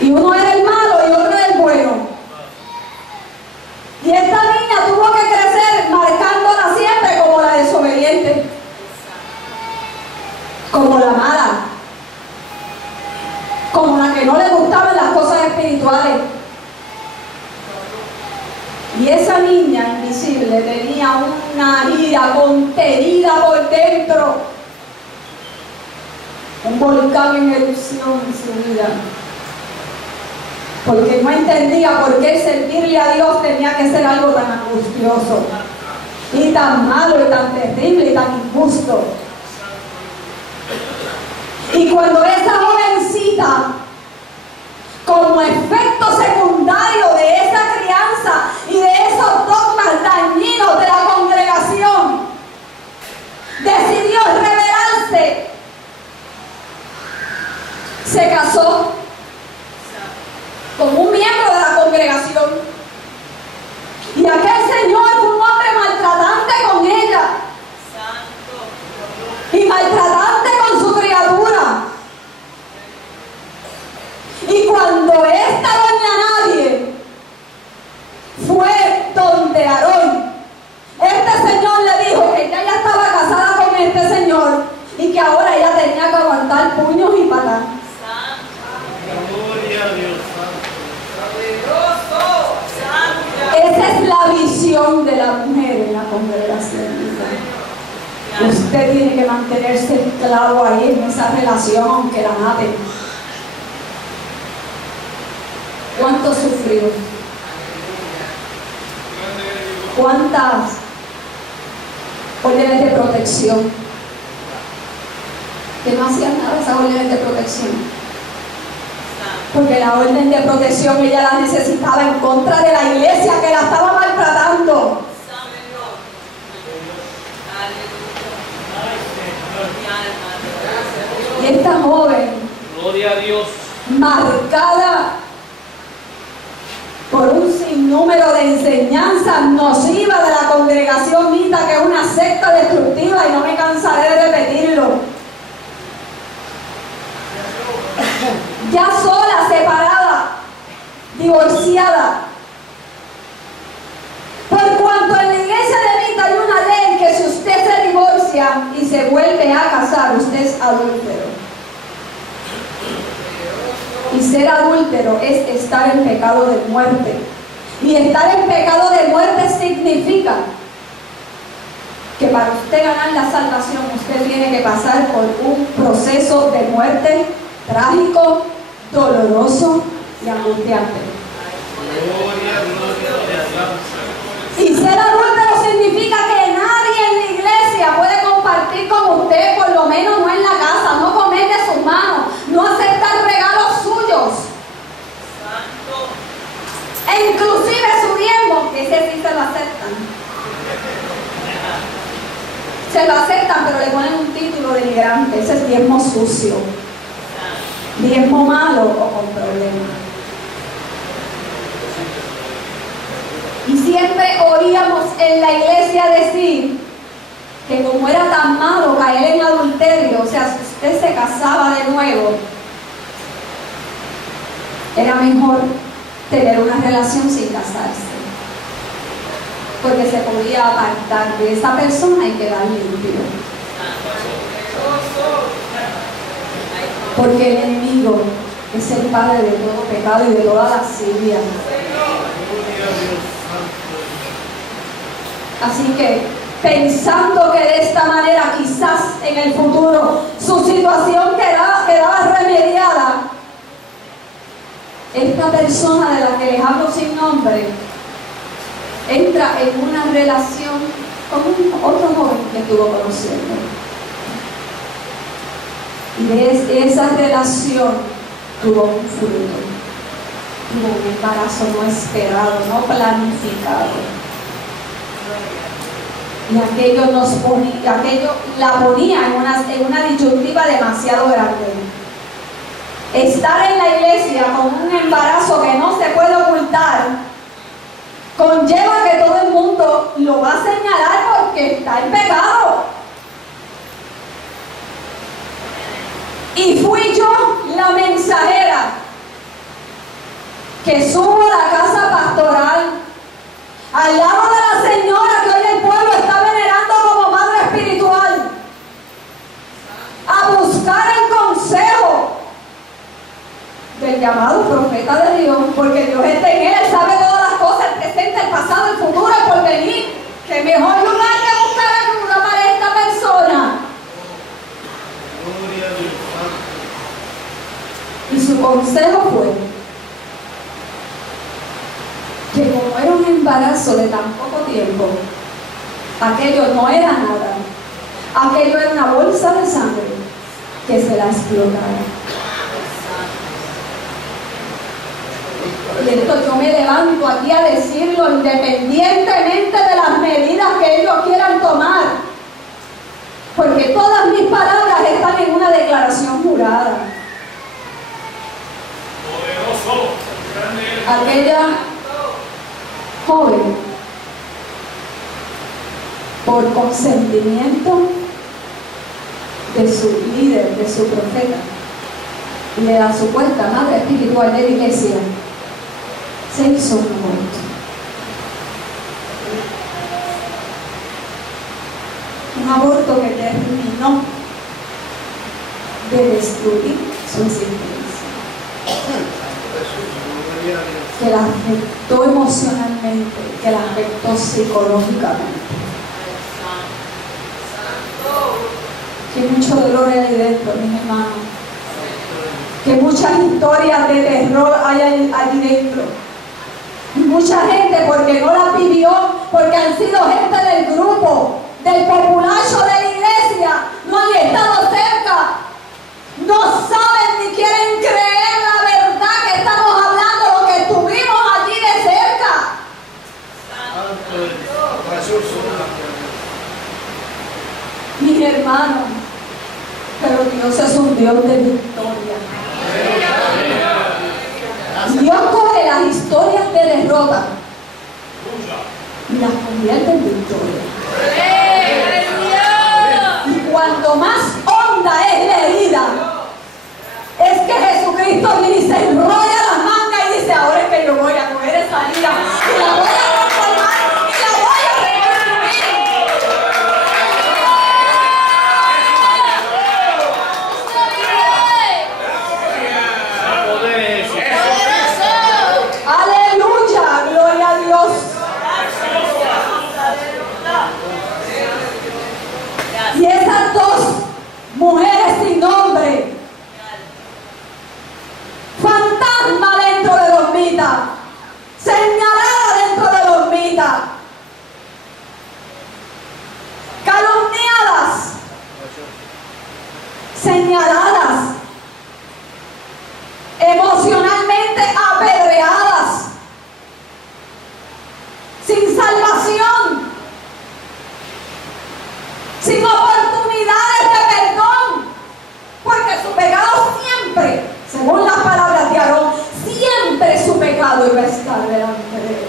y uno era el malo y otro era el bueno. Y esta niña tuvo que crecer marcándola siempre como la desobediente, como la mala, como la que no le gustaban las cosas espirituales. Y esa niña invisible tenía una ira contenida por dentro, un volcán en erupción en su vida, porque no entendía por qué servirle a Dios tenía que ser algo tan angustioso y tan malo y tan terrible y tan injusto. Y cuando esa jovencita nidita, como efecto secundario de esa crianza y de esos dogmas dañinos de la congregación, decidió rebelarse. Se casó con un miembro de la congregación y aquel señor fue un hombre maltratante con ella y maltratante con su criatura. Y cuando esta doña Nadie fue donde Aarón, este señor le dijo que ella ya estaba casada con este señor y que ahora ella tenía que aguantar puños y patadas. Esa es la visión de la mujer en la congregación. Usted tiene que mantenerse esclavo ahí en esa relación aunque la maten. ¿Cuánto sufrió? ¿Cuántas órdenes de protección? Que no hacían nada esas órdenes de protección. Porque la orden de protección ella la necesitaba en contra de la iglesia que la estaba maltratando. Y esta joven, gloria a Dios, marcada por un sinnúmero de enseñanzas nocivas de la congregación mixta, que es una secta destructiva, y no me cansaré de repetirlo. Ya sola, separada, divorciada. Por cuanto en la iglesia de Mita hay una ley que si usted se divorcia y se vuelve a casar, usted es adúltero. Y ser adúltero es estar en pecado de muerte. Y estar en pecado de muerte significa que para usted ganar la salvación, usted tiene que pasar por un proceso de muerte trágico, doloroso y angustiante. Y ser adúltero significa que nadie en la iglesia puede compartir con usted, por lo menos no en la casa, no comer de sus manos, no aceptar regalos suyos. E inclusive su diezmo, que ese sí se lo aceptan. Se lo aceptan, pero le ponen un título denigrante. Ese es diezmo sucio, diezmo malo o con problemas. Y siempre oíamos en la iglesia decir que como era tan malo caer en adulterio, o sea, si usted se casaba de nuevo, era mejor tener una relación sin casarse, porque se podía apartar de esa persona y quedar limpio. Porque el enemigo es el padre de todo pecado y de toda lascivia. Así que, pensando que de esta manera quizás en el futuro su situación quedaba remediada, esta persona de la que les hablo sin nombre entra en una relación con otro joven que estuvo conociendo. Y de esa relación tuvo un fruto, tuvo un embarazo no esperado, no planificado. Y aquello la ponía en una disyuntiva demasiado grande. Estar en la iglesia con un embarazo que no se puede ocultar conlleva que todo el mundo lo va a señalar porque está en pecado. Y fui yo la mensajera que subo a la casa pastoral al lado de la señora que hoy el pueblo está venerando como madre espiritual, a buscar el consejo del llamado profeta de Dios, porque Dios está en él, sabe todas las cosas, el presente, el pasado, el futuro, el porvenir. ¿Qué mejor lugar que buscar ayuda para esta persona? Y su consejo fue que como era un embarazo de tan poco tiempo, aquello no era nada, aquello era una bolsa de sangre, que se la explotara. Y esto yo me levanto aquí a decirlo independientemente de las medidas que ellos quieran tomar. Porque todas mis palabras están en una declaración jurada. Aquella joven, por consentimiento de su líder, de su profeta, y de la supuesta madre espiritual de la iglesia, se hizo un aborto. Un aborto que terminó de destruir su existencia, que la afectó emocionalmente, que la afectó psicológicamente. Que mucho dolor hay ahí dentro, mis hermanos. Que muchas historias de terror hay allí dentro. Y mucha gente, porque no la vivió, porque han sido gente del grupo, del populacho de la iglesia, no han estado cerca, no saben ni quieren creer la verdad que estamos hablando, lo que estuvimos allí de cerca. Mis hermanos, pero Dios es un Dios de victoria. Dios coge las historias de derrota y las convierte en victoria. Y cuanto más honda es la herida, es que Jesucristo viene y se enrolla las mangas y dice: ahora es que yo voy a coger esa herida y la voy a transformar y la voy a ¡aleluya! ¡Gloria a Dios! Y esas dos mujeres sin nombre, fantasma dentro de los mitas, señalada dentro de los mitas, calumniadas, señaladas, emocionalmente apedreadas, sin salvación, sin oportunidades de perdón, porque su pecado siempre, según las palabras de Aarón, siempre su pecado iba a estar delante de él.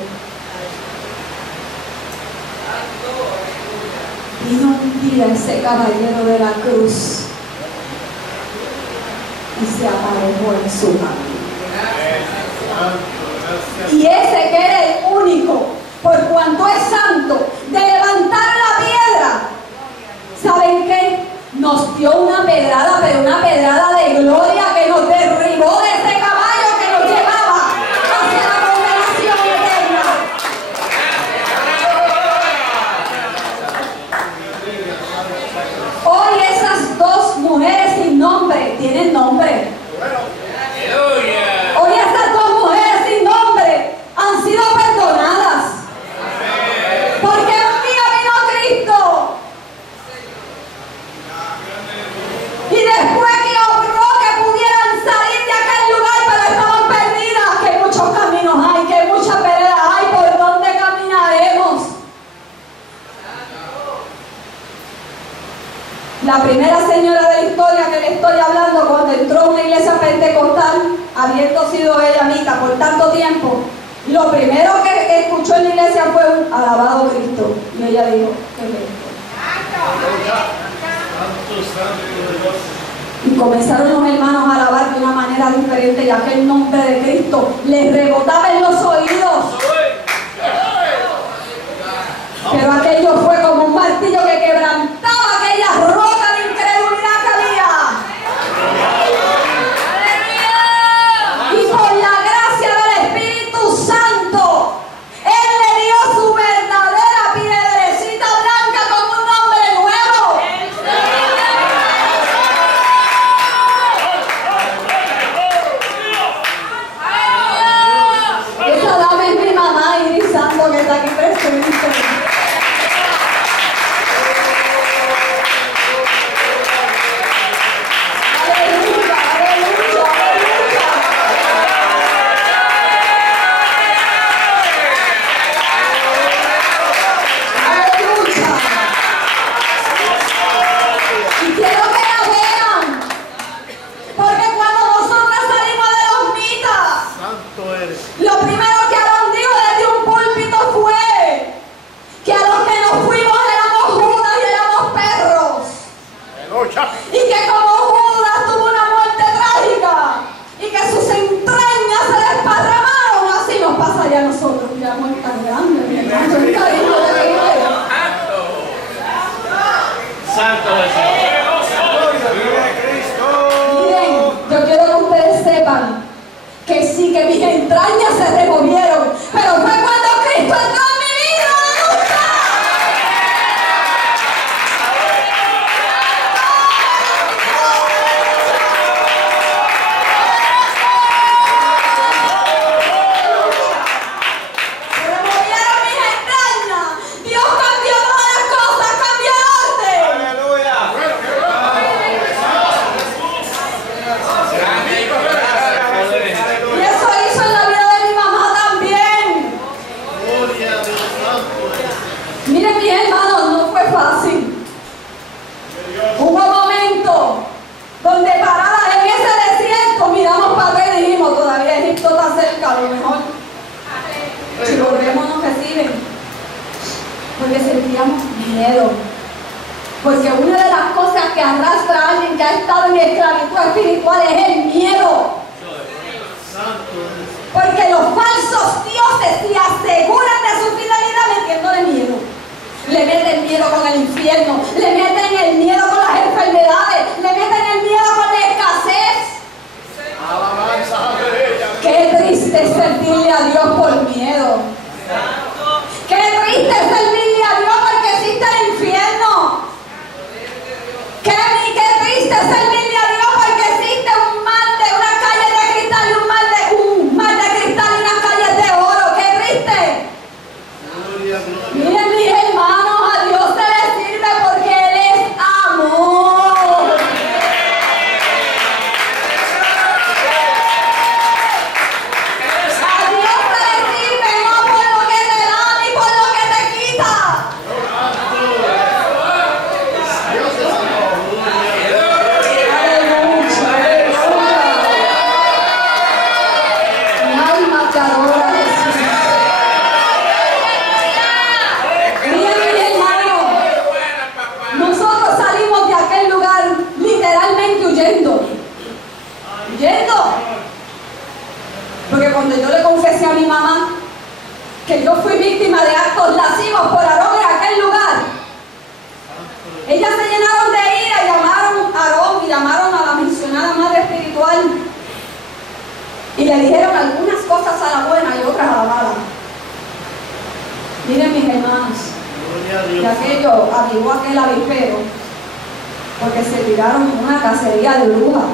Vino un día ese caballero de la cruz y se aparejó en su camino. Y ese que era el único, por cuanto es santo, de levantar la piedra, ¿saben qué? Nos dio una pedrada, pero una pedrada de gloria que nos derribó de ese caballo que nos llevaba hacia la condenación eterna. Hoy esas dos mujeres sin nombre tienen nombre. Hoy esas dos mujeres sin nombre han sido perdonadas. Porque un día vino Cristo y después que obró que pudieran salir de aquel lugar, pero estaban perdidas. Que muchos caminos hay, que muchas veredas hay, ¿por dónde caminaremos? La primera señora de la historia que le estoy hablando, cuando entró a una iglesia pentecostal, habiendo sido ella Mica por tanto tiempo, lo primero que escuchó en la iglesia fue un alabado Cristo. Y ella dijo: ¿qué es esto? Y comenzaron los hermanos a alabar de una manera diferente, y aquel nombre de Cristo les rebotaba en los oídos. Pero aquello fue como un martillo que quebrantaba aquella roca de incredulidad que había. Y por la gracia del Espíritu Santo, Él le dio su verdadera piedrecita blanca con un nombre nuevo. Esa dama es mi mamá Iris Santo, que está aquí presente. Lo primero que Aarón dijo desde un púlpito fue que a los que nos fuimos éramos Judas y éramos perros. Y que como Judas tuvo una muerte trágica y que sus entrañas se desparramaron, así nos pasaría a nosotros. Ya muy tan grande, mi hermano, está hijo de la iglesia. Santo Jesús. Miren, yo quiero que ustedes sepan que sí, que mis entrañas se removieron, pero fue cuando Cristo entró en mi vida. Se removieron mis entrañas. Dios cambió todas las cosas, cambió el orden. Y eso hizo en la vida de mi mamá también. Miren, mis hermanos, no fue fácil. Hubo momentos donde paradas en ese desierto miramos para atrás y dijimos, todavía Egipto está cerca, a lo mejor si volvemos nos reciben. Porque sentíamos miedo. Porque una de las cosas que arrastra a alguien que ha estado en esclavitud espiritual es el miedo. Porque los falsos dioses se aseguran de su fidelidad metiéndole miedo. Le meten miedo con el infierno, le meten el miedo con las enfermedades, le meten el miedo con la escasez. Qué triste es servirle a Dios por miedo. Qué triste es servirle a Dios porque existe el infierno. Qué triste es servirle a Dios porque existe un mar de una calle de cristal y un mar de cristal y unas calles de oro. Qué triste. Miren, mis hermanos, a Dios se le sirve porque Él es amor. A Dios se le sirve no por lo que te da ni por lo que te quita. Mi alma te adora, Jesús. Miren, mis hermanos, nosotros salimos de aquel lugar literalmente huyendo. Porque cuando yo le confesé a mi mamá que yo fui víctima de actos lascivos por Aarón en aquel lugar, ellas se llenaron de ira y llamaron a Aarón y llamaron a la mencionada madre espiritual y le dijeron algunas cosas a la buena y otras a la mala. Miren, mis hermanos, y aquello avivó aquel avispero porque se tiraron en una cacería de brujas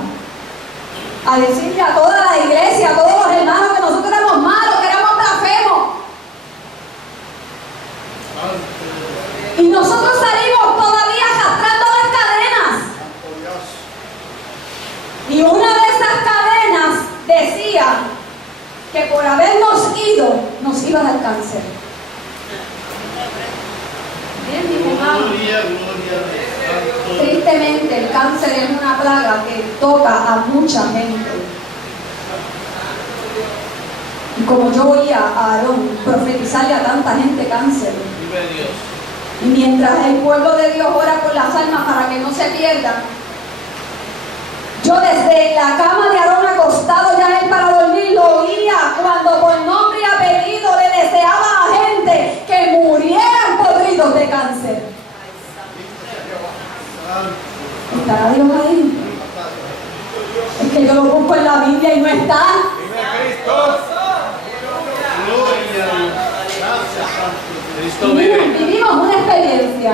a decirle a toda la iglesia, a todos los hermanos, que nosotros éramos malos, que éramos blasfemos. Y nosotros salimos todavía arrastrando las cadenas. Y una de esas cadenas decía que por habernos ido nos iba a dar cáncer. Bien, mi hermano. Tristemente el cáncer es una plaga que toca a mucha gente. Y como yo oía a Aarón profetizarle a tanta gente cáncer, y mientras el pueblo de Dios ora por las almas para que no se pierdan, yo desde la cama de Aarón acostado ya él para dormir lo oía cuando por nombre y apellido le deseaba a la gente que murieran podridos de cáncer. ¿Estará Dios ahí? Es que yo lo busco en la Biblia y no está. Vivimos una experiencia.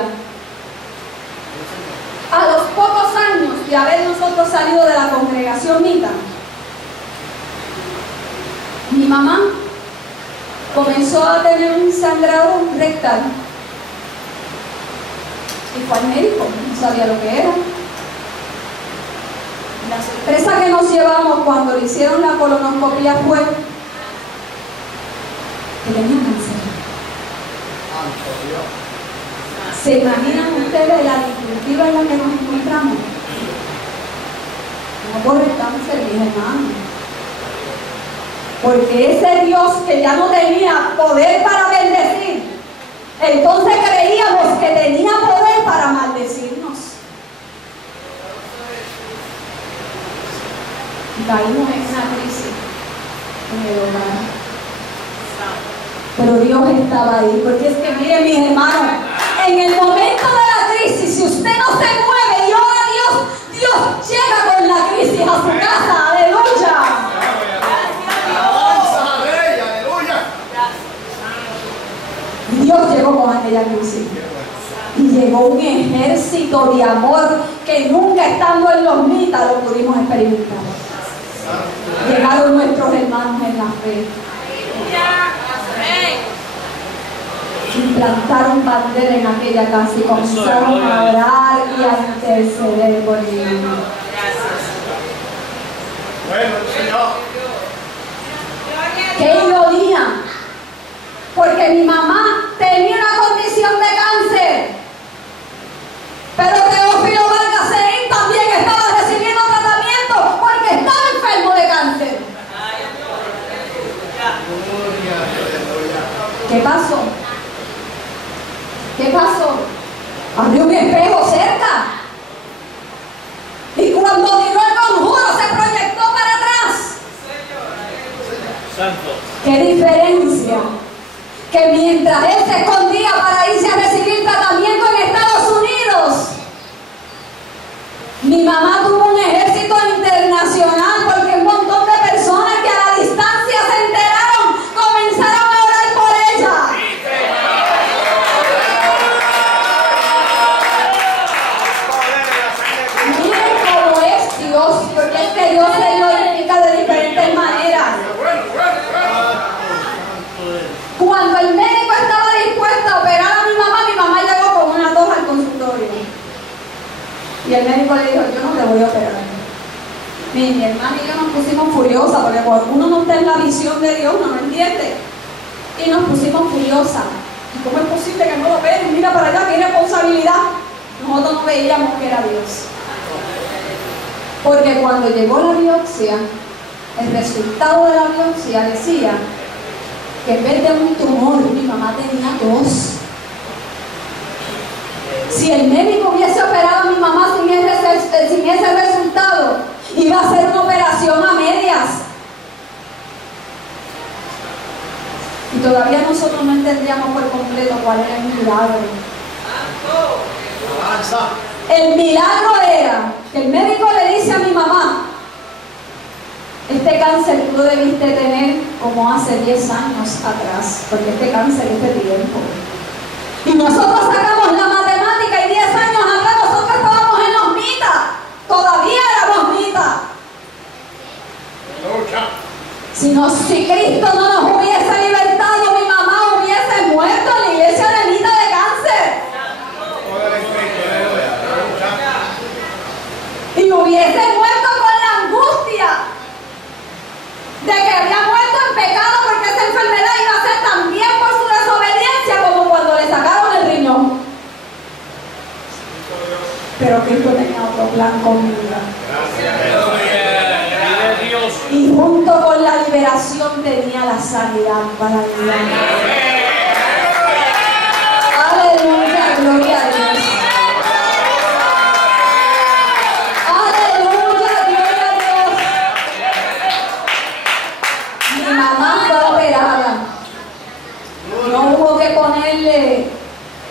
A los pocos años de haber nosotros salido de la congregación Mita, mi mamá comenzó a tener un sangrado rectal y fue al médico, no sabía lo que era. La sorpresa que nos llevamos cuando le hicieron la colonoscopia fue que tenía cáncer. ¿Se imaginan ustedes la disyuntiva en la que nos encontramos? No por el cáncer, mis hermanos. Porque ese Dios que ya no tenía poder para bendecir, entonces creíamos que tenía poder para maldecirnos. Y caímos en una crisis en el hogar. Pero Dios estaba ahí, porque es que miren mis hermanos, en el momento de la crisis, si usted no se mueve y ora a Dios, Dios llega con la crisis a su casa. Aleluya. Dios llegó con aquella crisis y llegó un ejército de amor que nunca estando en los mitas lo pudimos experimentar. Llegaron nuestros hermanos en la fe, implantaron bandera en aquella casa y comenzaron a orar y a interceder por ellos. ¡Qué ironía! Porque mi mamá tenía una condición de cáncer, pero Teófilo Vargas Cerín también estaba recibiendo tratamiento porque estaba enfermo de cáncer. ¿Qué pasó? ¿Qué pasó? Abrió un espejo cerca y cuando tiró el conjuro se proyectó para atrás. Santo. ¿Qué diferencia? Que mientras él se escondía para irse a recibir tratamiento en Estados Unidos, mi mamá tuvo un ejército internacional porque un montón de personas que a la distancia se enteraron comenzaron a orar por ella. Miren cómo es Dios, porque es que Dios se glorifica de diferentes maneras. Cuando el médico estaba dispuesto a operar a mi mamá llegó con una tos al consultorio. Y el médico le dijo, yo no te voy a operar. Mi hermana y yo nos pusimos furiosas, porque cuando uno no está en la visión de Dios, uno no entiende. Y nos pusimos furiosas. ¿Y cómo es posible que no lo vean? Mira para allá, qué responsabilidad. Nosotros no veíamos que era Dios. Porque cuando llegó la biopsia, el resultado de la biopsia decía que en vez de un tumor, mi mamá tenía 2. Si el médico hubiese operado a mi mamá sin ese resultado, iba a ser una operación a medias. Y todavía nosotros no entendíamos por completo cuál era el milagro. El milagro era que el médico le dice a mi mamá, este cáncer tú lo debiste tener como hace 10 años atrás, porque este cáncer es de tiempo. Y nosotros sacamos la matemática y 10 años atrás nosotros estábamos en los mitas, todavía éramos mitas. Si Cristo no nos hubiese libertado, mi mamá hubiese muerto en la iglesia de Mita de cáncer. Y hubiese muerto con la angustia de que había muerto en pecado porque esa enfermedad iba a ser también por su desobediencia como cuando le sacaron el riñón. Pero Cristo tenía otro plan con mi vida. Y junto con la liberación tenía la sanidad para mi vida. Aleluya, gloria a Dios.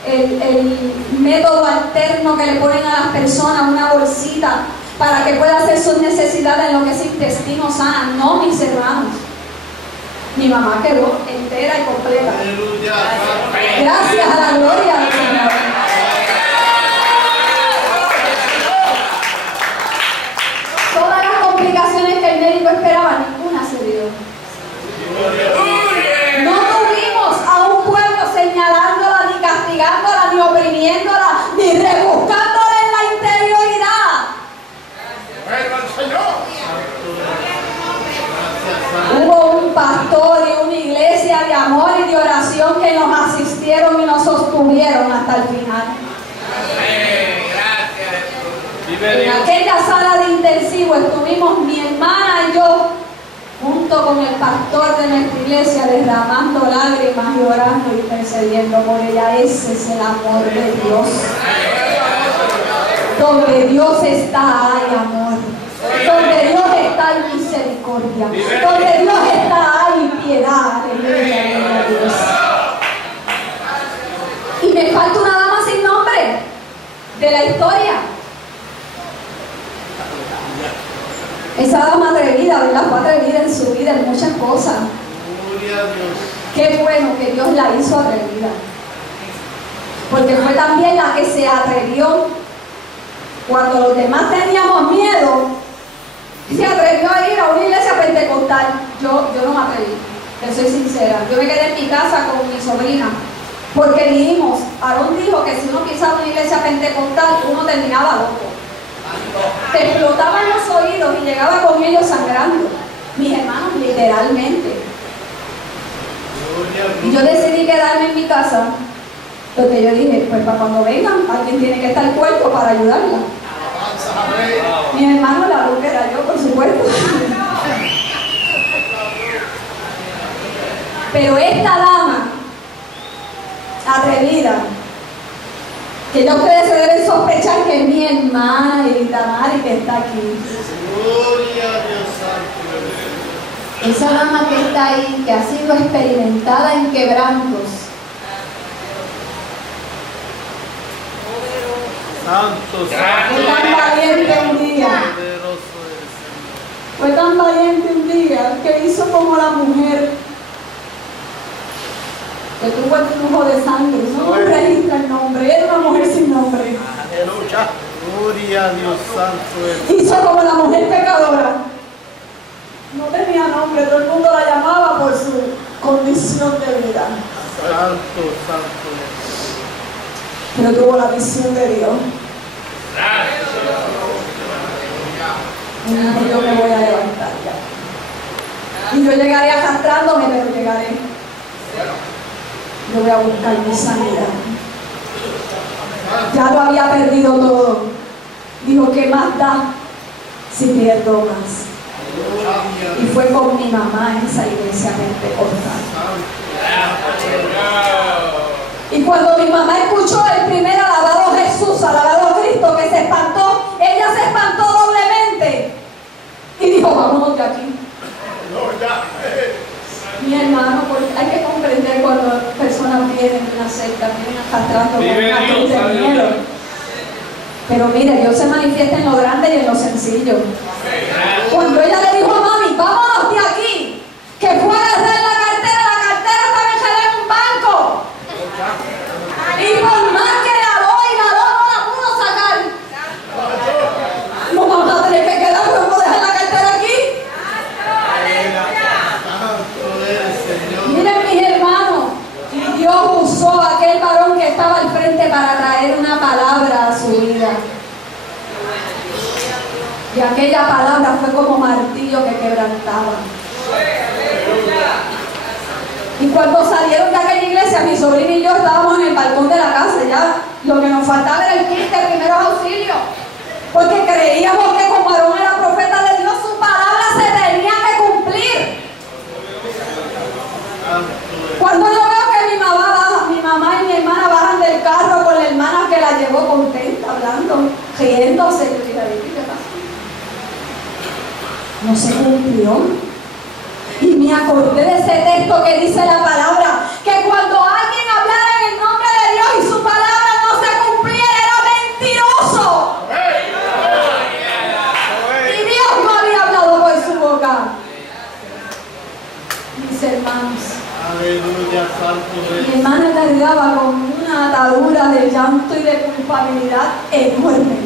El método alterno que le ponen a las personas, una bolsita para que pueda hacer sus necesidades en lo que es intestino sano. No, mis hermanos, mi mamá quedó entera y completa. Gracias a la gloria del Señor. Todas las complicaciones que el médico esperaba, ninguna se dio. No tuvimos a un pueblo señalándola, ni castigándola, ni oprimiéndola, ni rebuscándola en la interioridad. Hubo un pastor y una iglesia de amor y de oración que nos asistieron y nos sostuvieron hasta el final. En aquella sala de intensivo estuvimos mi hermana y yo juntos junto con el pastor de nuestra iglesia, derramando lágrimas y orando y intercediendo por ella. Ese es el amor de Dios. Donde Dios está, hay amor. Donde Dios está, hay misericordia. Donde Dios está, hay piedad. Aleluya, a Dios. Y me falta una dama sin nombre de la historia. Esa dama atrevida, ¿verdad? Fue atrevida en su vida en muchas cosas. Qué bueno que Dios la hizo atrevida. Porque fue también la que se atrevió cuando los demás teníamos miedo. Se atrevió a ir a una iglesia pentecostal. Yo no me atreví, te soy sincera. Yo me quedé en mi casa con mi sobrina. Porque dijimos, Aarón dijo que si uno pisaba una iglesia pentecostal, uno terminaba loco. Te explotaban los oídos y llegaba con ellos sangrando. Mis hermanos, literalmente. Y yo decidí quedarme en mi casa. Lo que yo dije, pues para cuando vengan, alguien tiene que estar cuerpo para ayudarla. Mis hermanos, la luz era yo, por supuesto. Pero esta dama atrevida, que ya ustedes se deben sospechar que es mi hermana Edita Mari, que está aquí. Gloria a Dios santo. Esa dama que está ahí, que ha sido experimentada en quebrantos. Santo, Fue tan valiente un día. Fue tan valiente un día que hizo como la mujer que tuvo el flujo de sangre. No registra el nombre, era una mujer sin nombre. Aleluya. Gloria a Dios santo. Hizo como la mujer pecadora. No tenía nombre, todo el mundo la llamaba por su condición de vida. Santo, santo. Pero tuvo la visión de Dios. Y dijo, yo me voy a levantar ya. Y yo llegaré arrastrándome, pero llegaré. Yo voy a buscar mi sanidad. Ya lo había perdido todo. Dijo, ¿qué más da si pierdo más? Y fue con mi mamá en esa iglesia pentecostal. Y cuando mi mamá escuchó el primer alabado Jesús, alabado Cristo, que se espantó, ella se espantó doblemente. Y dijo, vámonos de aquí. Mi hermano, porque hay que comprender cuando personas vienen de una secta, vienen arrastrando con una cruz de miedo. Pero mire, Dios se manifiesta en lo grande y en lo sencillo. Cuando ella le dijo a mami, vámonos de aquí, que fue a agarrar la cartera estaba echada en un banco. Y por más que lavó no la pudo sacar. No vamos a tener que quedar, no puedo dejar la cartera aquí. Miren mis hermanos, y Dios usó a aquel varón que estaba al frente para traer una palabra a su vida. Y aquella palabra fue como martillo que quebrantaba. Y cuando salieron de aquella iglesia, mi sobrina y yo estábamos en el balcón de la casa. Ya lo que nos faltaba era el kit de primeros auxilios. Porque creíamos que como Aarón era profeta de Dios, su palabra se tenía que cumplir. Cuando yo veo que mi mamá y mi hermana bajan del carro con la hermana que la llevó contenta, hablando, riéndose, yo dije, ¿qué pasa? No se cumplió. Y me acordé de ese texto que dice la palabra, que cuando alguien hablara en el nombre de Dios y su palabra no se cumpliera, era mentiroso. Y Dios no había hablado por su boca. Mis hermanos, Aleluya, santo. mi hermana cargaba con una atadura de llanto y de culpabilidad enorme,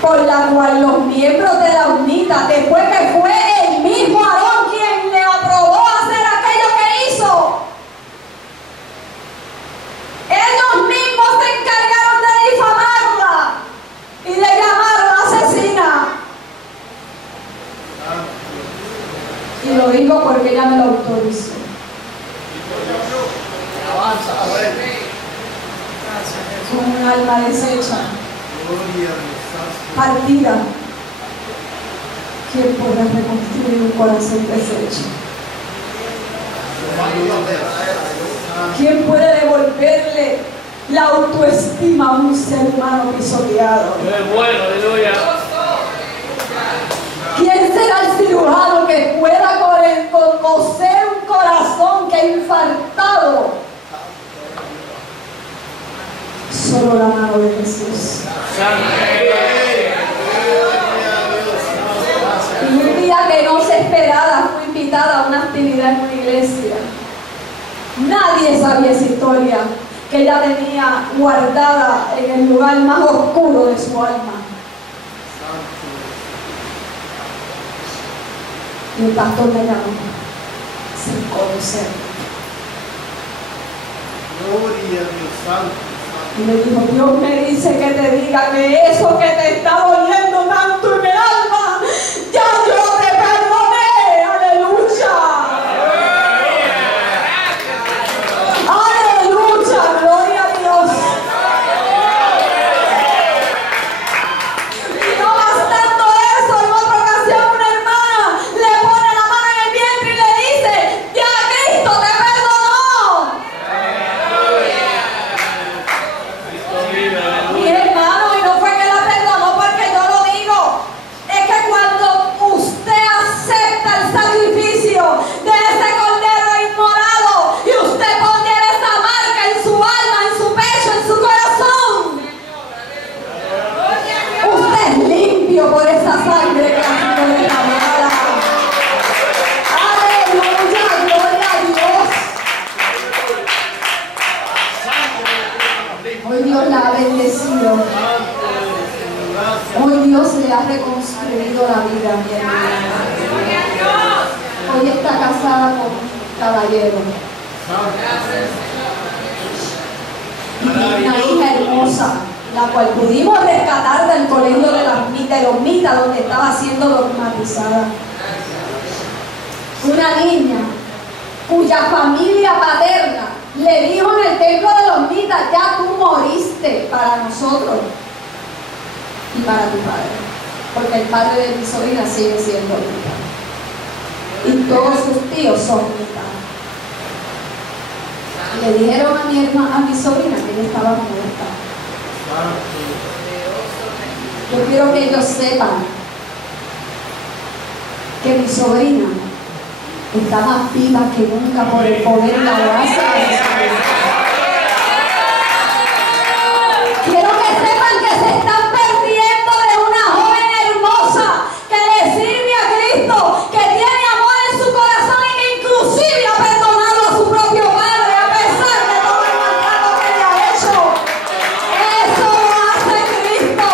por la cual los miembros de la UNITA, después que fue el mismo Aarón quien le aprobó hacer aquello que hizo, ellos mismos se encargaron de difamarla y de llamarla asesina. Y lo digo porque ella me lo autorizó. Con un alma deshecha, partida. ¿Quién puede reconstruir un corazón deshecho? ¿Quién puede devolverle la autoestima a un ser humano pisoteado? Es bueno, aleluya. ¿Quién será el cirujano que pueda coser un corazón que ha infartado? Solo la mano de Jesús. Y un día que no se esperaba, fui invitada a una actividad en una iglesia. Nadie sabía esa historia que ella tenía guardada en el lugar más oscuro de su alma. Y el pastor me llamó sin conocer. Gloria a Dios santo. Y me dijo, Dios me dice que te diga que eso que te está doliendo tanto en el alma, ya yo te perdoné. Aleluya. Aleluya, gloria a Dios. Y no bastando eso, en otra ocasión una hermana le pone la mano en el vientre y le dice, ya Cristo te perdonó. Mi hermano, y no fue que la perdonó porque yo lo digo, es que cuando usted acepta el sacrificio de ese cordero inmolado y usted pone esa marca en su alma, en su pecho, en su corazón, usted es limpio por esa sangre que ha sido derramada. Aleluya, gloria a Dios. Hoy Dios la ha bendecido. Hoy Dios le ha reconstruido la vida, mi hermana. Hoy está casada con un caballero. Y tiene una hija hermosa, la cual pudimos rescatar del colegio de los mitas donde estaba siendo dogmatizada. Una niña cuya familia paterna le dijo en el templo de los mitas, ya tú moriste para nosotros y para tu padre, porque el padre de mi sobrina sigue siendo mita y todos sus tíos son mitas. Y le dijeron a mi sobrina que ella estaba muerta. Yo quiero que ellos sepan que mi sobrina está más viva que nunca por el poder y la gracia de Jesús. Quiero que sepan que se están perdiendo de una joven hermosa que le sirve a Cristo, que tiene amor en su corazón y que inclusive ha perdonado a su propio padre a pesar de todo el maltrato que le ha hecho. Eso lo hace Cristo.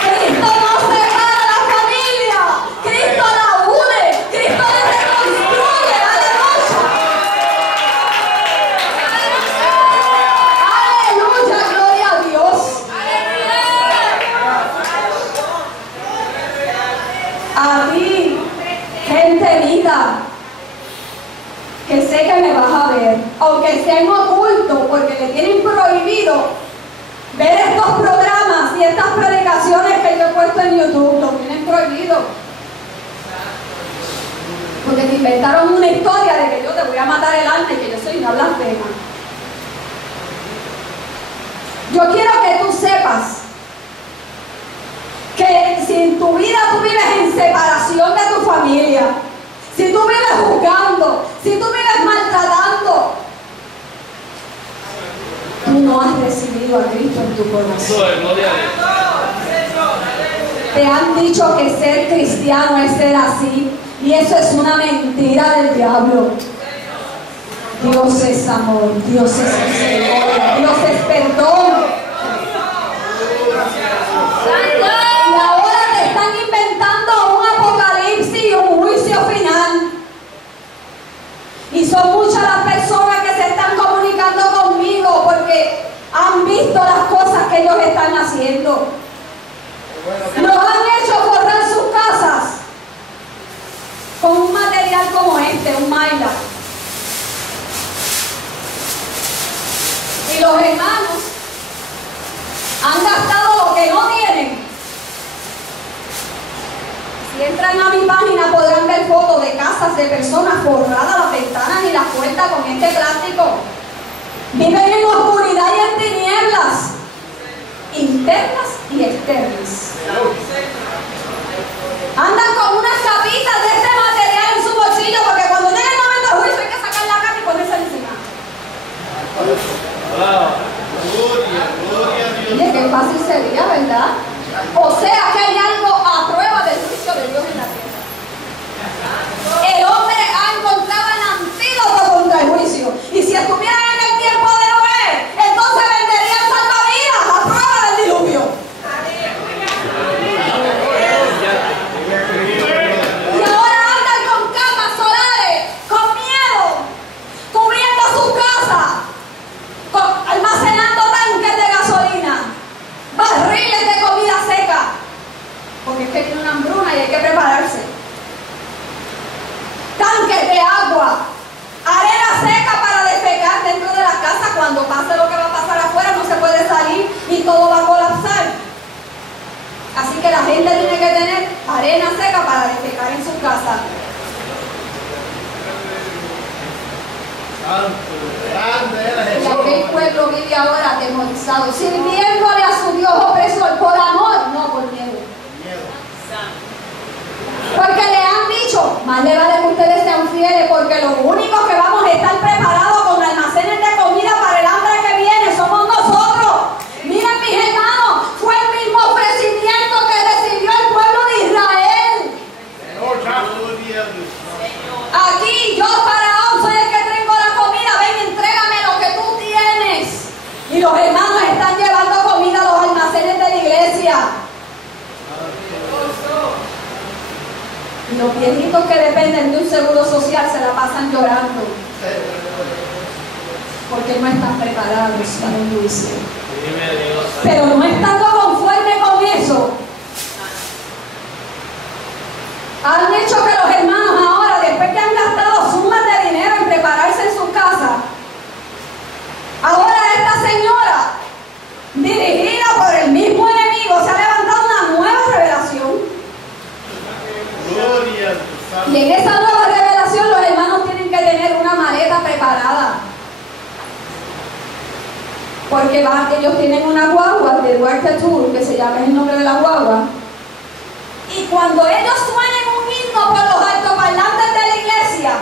Cristo no separa a la familia, Cristo la une, Cristo la reconstruye. Aleluya. Aleluya, gloria a Dios. A ti, gente linda, que sé que me vas a ver, aunque sea en oculto, porque le tienen prohibido ver estos programas y estas predicaciones que yo he puesto en YouTube, lo tienen prohibido. Porque te inventaron una historia de que yo te voy a matar el alma y que yo soy una blasfema. Yo quiero que tú sepas que si en tu vida tú vives en separación de tu familia, si tú vives juzgando, si tú vives maltratando, tú no has recibido a Cristo en tu corazón. Te han dicho que ser cristiano es ser así, y eso es una mentira del diablo. Dios es amor, Dios es misericordia, Dios es perdón. Y ahora te están inventando un apocalipsis y un juicio final. Y son muchas las personas que se están comunicando conmigo porque han visto las cosas que ellos están haciendo. Los han hecho forrar sus casas con un material como este, un mylar. Y los hermanos han gastado lo que no tienen. Si entran personas forradas las ventanas y las puertas con este plástico. Viven en oscuridad y en tinieblas, internas y externas. Andan con unas capitas de este material en su bolsillo, porque cuando llega el momento del juicio hay que sacar la capa y ponerse encima. Gloria a Dios. Oye, qué fácil sería, ¿verdad? O sea que hay algo a prueba del juicio de Dios en la tierra. El hombre ha encontrado el antídoto contra el juicio. Y si estuvieran en el tiempo de Noé, entonces venderían salvavidas a prueba del diluvio. Y ahora andan con camas solares, con miedo, cubriendo sus casas, almacenando tanques de gasolina, barriles de comida seca, porque es que viene una hambruna y hay que prepararse. Tanques de agua, arena seca para defecar dentro de la casa. Cuando pase lo que va a pasar afuera, no se puede salir y todo va a colapsar. Así que la gente tiene que tener arena seca para defecar en su casa. Y aquel pueblo vive ahora atemorizado, sirviéndole a su Dios opresor, por amor, no por miedo. Porque le han dicho, más le vale que ustedes sean fieles, porque lo único que vamos a estar preparados con almacenes de comida para el hambre que viene somos nosotros. Miren, mis hermanos, fue el mismo ofrecimiento que recibió el pueblo de Israel. Aquí, yo Faraón soy el que tengo la comida, ven, entrégame lo que tú tienes. Y los hermanos están llevando comida a los almacenes de la iglesia. Y los viejitos que dependen de un seguro social se la pasan llorando, porque no están preparados para el juicio. Pero no estando conforme con eso, han hecho que los hermanos ahora, después que han gastado sumas de dinero en prepararse en su casa, ahora esta señora, dirigida por el mismo enemigo, se ha levantado una nueva revelación. Y en esa nueva revelación los hermanos tienen que tener una maleta preparada, porque ellos tienen una guagua de Duarte Tour, que se llama el nombre de la guagua, y cuando ellos suenen un himno por los altoparlantes de la iglesia,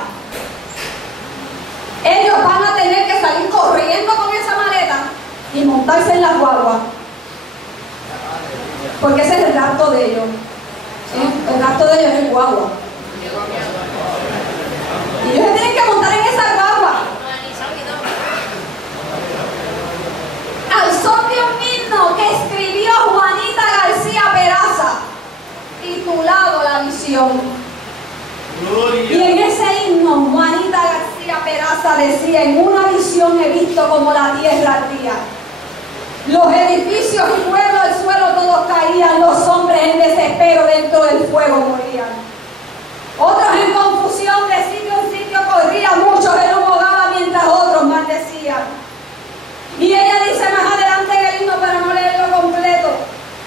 ellos van a tener que salir corriendo con esa maleta y montarse en la guagua, porque ese es el rapto de ellos. El rapto de ellos es el guagua. Y ellos se tienen que montar en esa guagua al son de un himno que escribió Juanita García Peraza, titulado La Visión. Y en ese himno Juanita García Peraza decía: en una visión he visto como la tierra ardía, los edificios y pueblos del suelo todos caían, los hombres en desespero dentro del fuego morían. Otros en confusión de sitio en sitio corrían, muchos el humo daba mientras otros maldecían. Y ella dice más adelante en el himno, pero no leerlo completo: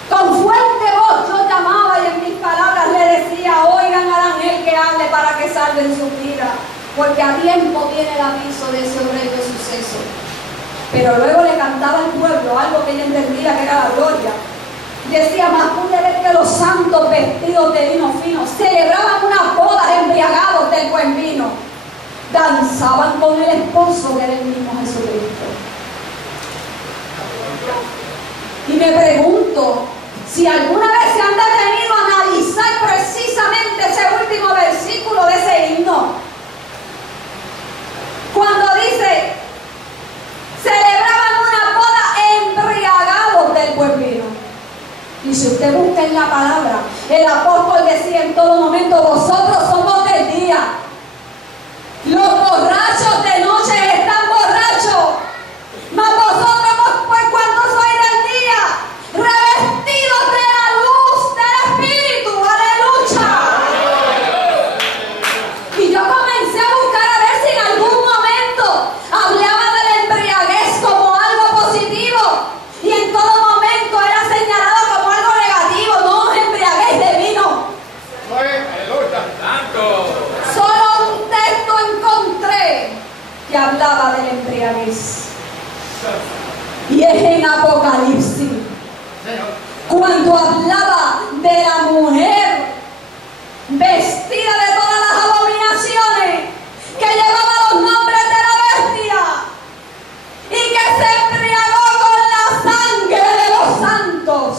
con fuerte voz yo llamaba y en mis palabras le decía, oigan al ángel que hable para que salven su vida, porque a tiempo viene el aviso de ese horrendo suceso. Pero luego le cantaba al pueblo algo que ella entendía que era la gloria. Decía: más pude ver que los santos vestidos de lino fino celebraban unas bodas embriagados del buen vino, danzaban con el esposo que era el mismo Jesucristo. Y me pregunto si alguna vez se han detenido a analizar precisamente ese último versículo de ese himno, cuando dice: celebraban una boda embriagados del buen vino. Y si usted busca en la palabra, el apóstol decía en todo momento: vosotros somos del día, los borrachos de noche están borrachos, mas vosotros por cuanto sois del día, revestidos de la luz del Espíritu. ¡Aleluya! Y yo comencé a buscar a ver si en algún momento hablaba de la embriaguez como algo positivo, y en todo momento era señalado como algo negativo. No os embriaguéis de vino. que hablaba de la embriaguez. Y es en Apocalipsis, cuando hablaba de la mujer vestida de todas las abominaciones, que llevaba los nombres de la bestia y que se embriagó con la sangre de los santos.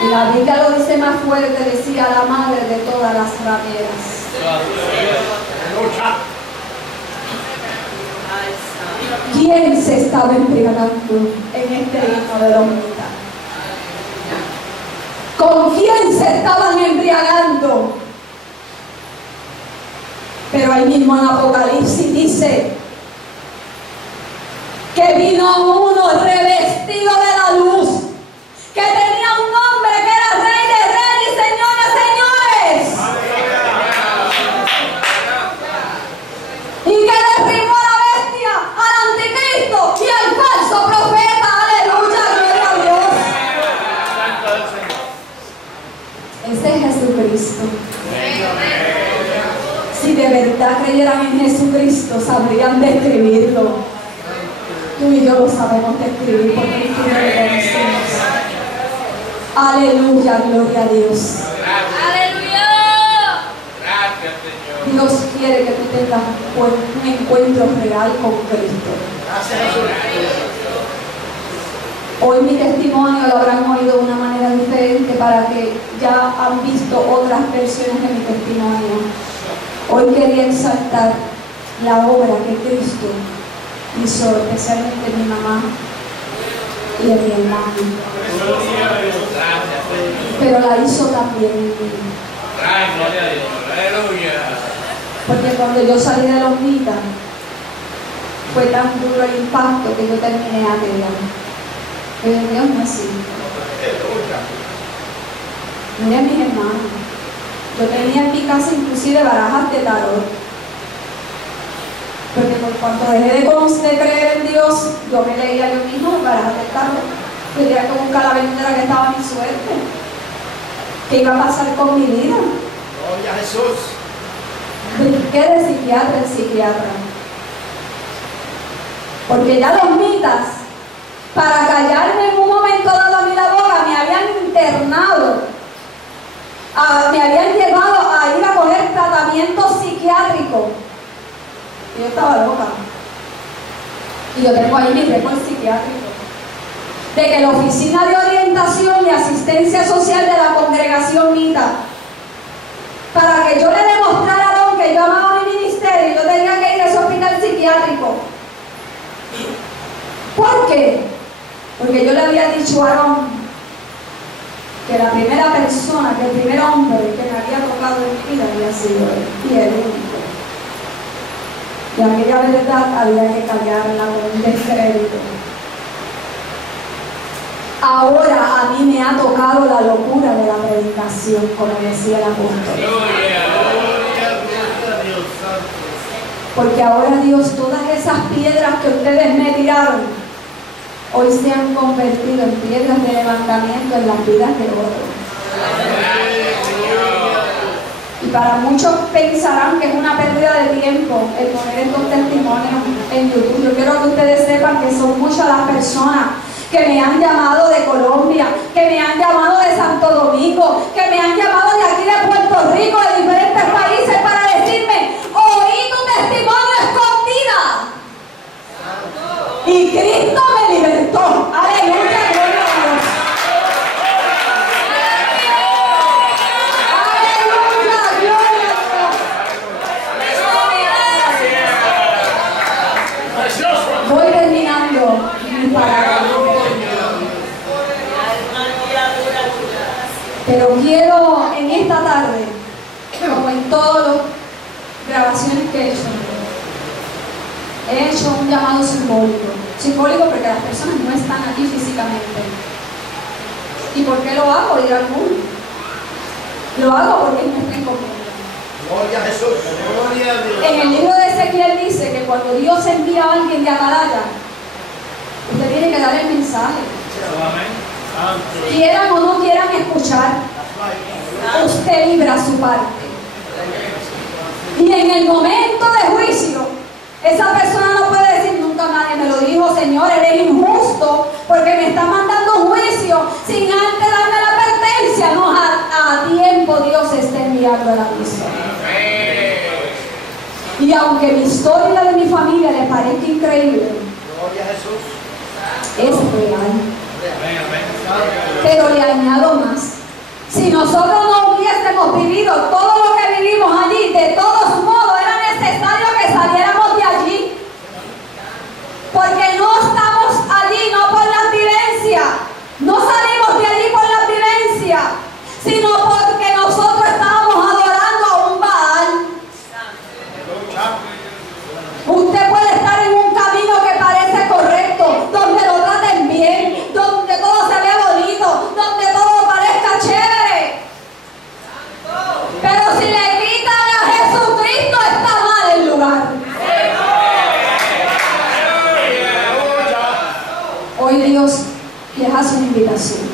Y la Biblia lo dice más fuerte, decía la madre de todas las ramieras. ¿Quién se estaba embriagando en este himno de los mitas? ¿Con quién se estaban embriagando? Pero ahí mismo en Apocalipsis dice que vino uno revestido de la luz, que tenía un nombre que era Rey de Reyes y Señor de Señores, y que derribó a la bestia, al anticristo y al falso profeta. Aleluya, gloria a Dios. Ese es Jesucristo. Si de verdad creyeran en Jesucristo, sabrían describirlo. Tú y yo lo sabemos describir porque tú lo reconocemos. Aleluya, gloria a Dios. Aleluya. Gracias, Señor. Dios quiere que tú tengas un encuentro real con Cristo. Hoy mi testimonio lo habrán oído de una manera diferente para que ya han visto otras versiones de mi testimonio. Hoy quería exaltar la obra que Cristo hizo, especialmente en mi mamá y en mi hermano. Pero la hizo también en mí. Porque cuando yo salí de los mitas, fue tan duro el impacto que yo terminé atea. Pero Dios no es así. Miren mis hermanos, yo tenía en mi casa inclusive barajas de tarot. Porque por cuanto dejé de creer en Dios, yo me leía yo mismo barajas de tarot. Yo era como un calavera que estaba mi suerte. ¿Qué iba a pasar con mi vida? Gloria a Jesús. ¿Qué de psiquiatra en psiquiatra? Porque ya los mitas, para callarme en un momento dado a mí la boca, me habían internado, me habían llevado a ir a coger tratamiento psiquiátrico. Y yo estaba loca. Y yo tengo ahí mi récord psiquiátrico de que la Oficina de Orientación y Asistencia Social de la Congregación Mita, para que yo le demostrara a Don que yo amaba mi ministerio, yo tenía que ir a ese hospital psiquiátrico. ¿Por qué? Porque yo le había dicho a Aaron que la primera persona, que el primer hombre que me había tocado en mi vida había sido él, y el único. Y aquella verdad había que callarla con un descrédito. Ahora a mí me ha tocado la locura de la predicación, como decía el apóstol. Porque ahora Dios, todas esas piedras que ustedes me tiraron, hoy se han convertido en piedras de levantamiento en las vidas de otros. Y para muchos pensarán que es una pérdida de tiempo el poner estos testimonios en YouTube. Yo quiero que ustedes sepan que son muchas las personas que me han llamado de Colombia, que me han llamado de Santo Domingo, que me han llamado de aquí de Puerto Rico, de diferentes países, para decirme: oí tu testimonio escondida y Cristo me libertó. Aleluya, gloria a Dios. Aleluya, gloria a Dios. Voy terminando mi palabra. Pero quiero en esta tarde, como en todas las grabaciones que he hecho un llamado simbólico. Simbólico porque las personas no están aquí físicamente. ¿Y por qué lo hago? Dirá alguno. Lo hago porque es nuestra encomienda. Gloria a Jesús. Gloria a Dios. En el libro de Ezequiel dice que cuando Dios envía a alguien de atalaya, usted tiene que dar el mensaje. Quieran o no quieran escuchar, usted libra su parte. Y en el momento de juicio, esa persona no puede decir: nunca nadie me lo dijo, Señor, eres injusto porque me está mandando juicio sin antes darme la advertencia. No, a tiempo Dios está enviando el aviso. Y aunque mi historia y la de mi familia le parezca increíble, es real. Pero le añado más: si nosotros no hubiésemos vivido todo lo que vivimos allí, de todos modos era necesario que saliéramos de allí, porque no estamos allí no por la abstinencia, no salimos de allí por la abstinencia, sino porque nosotros estábamos adorando a un Baal. Usted puede estar en un camino que parece correcto, donde lo traten bien, donde todo se ve bonito, donde todo parezca chévere. Pero si le quitan a Jesucristo, está mal el lugar. Hoy Dios les hace una invitación.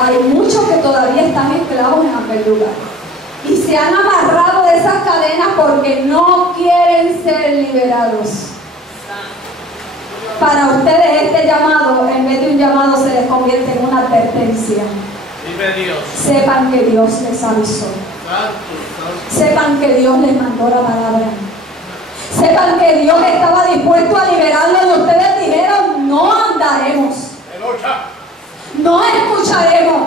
Hay muchos que todavía están esclavos en aquel lugar y se han amarrado de esas cadenas porque no quieren ser liberados. Para ustedes este llamado, en vez de un llamado, se les convierte en una advertencia. Sepan que Dios les avisó. Sepan que Dios les mandó la palabra. Sepan que Dios estaba dispuesto a liberarlos y ustedes dijeron: no andaremos, no escucharemos,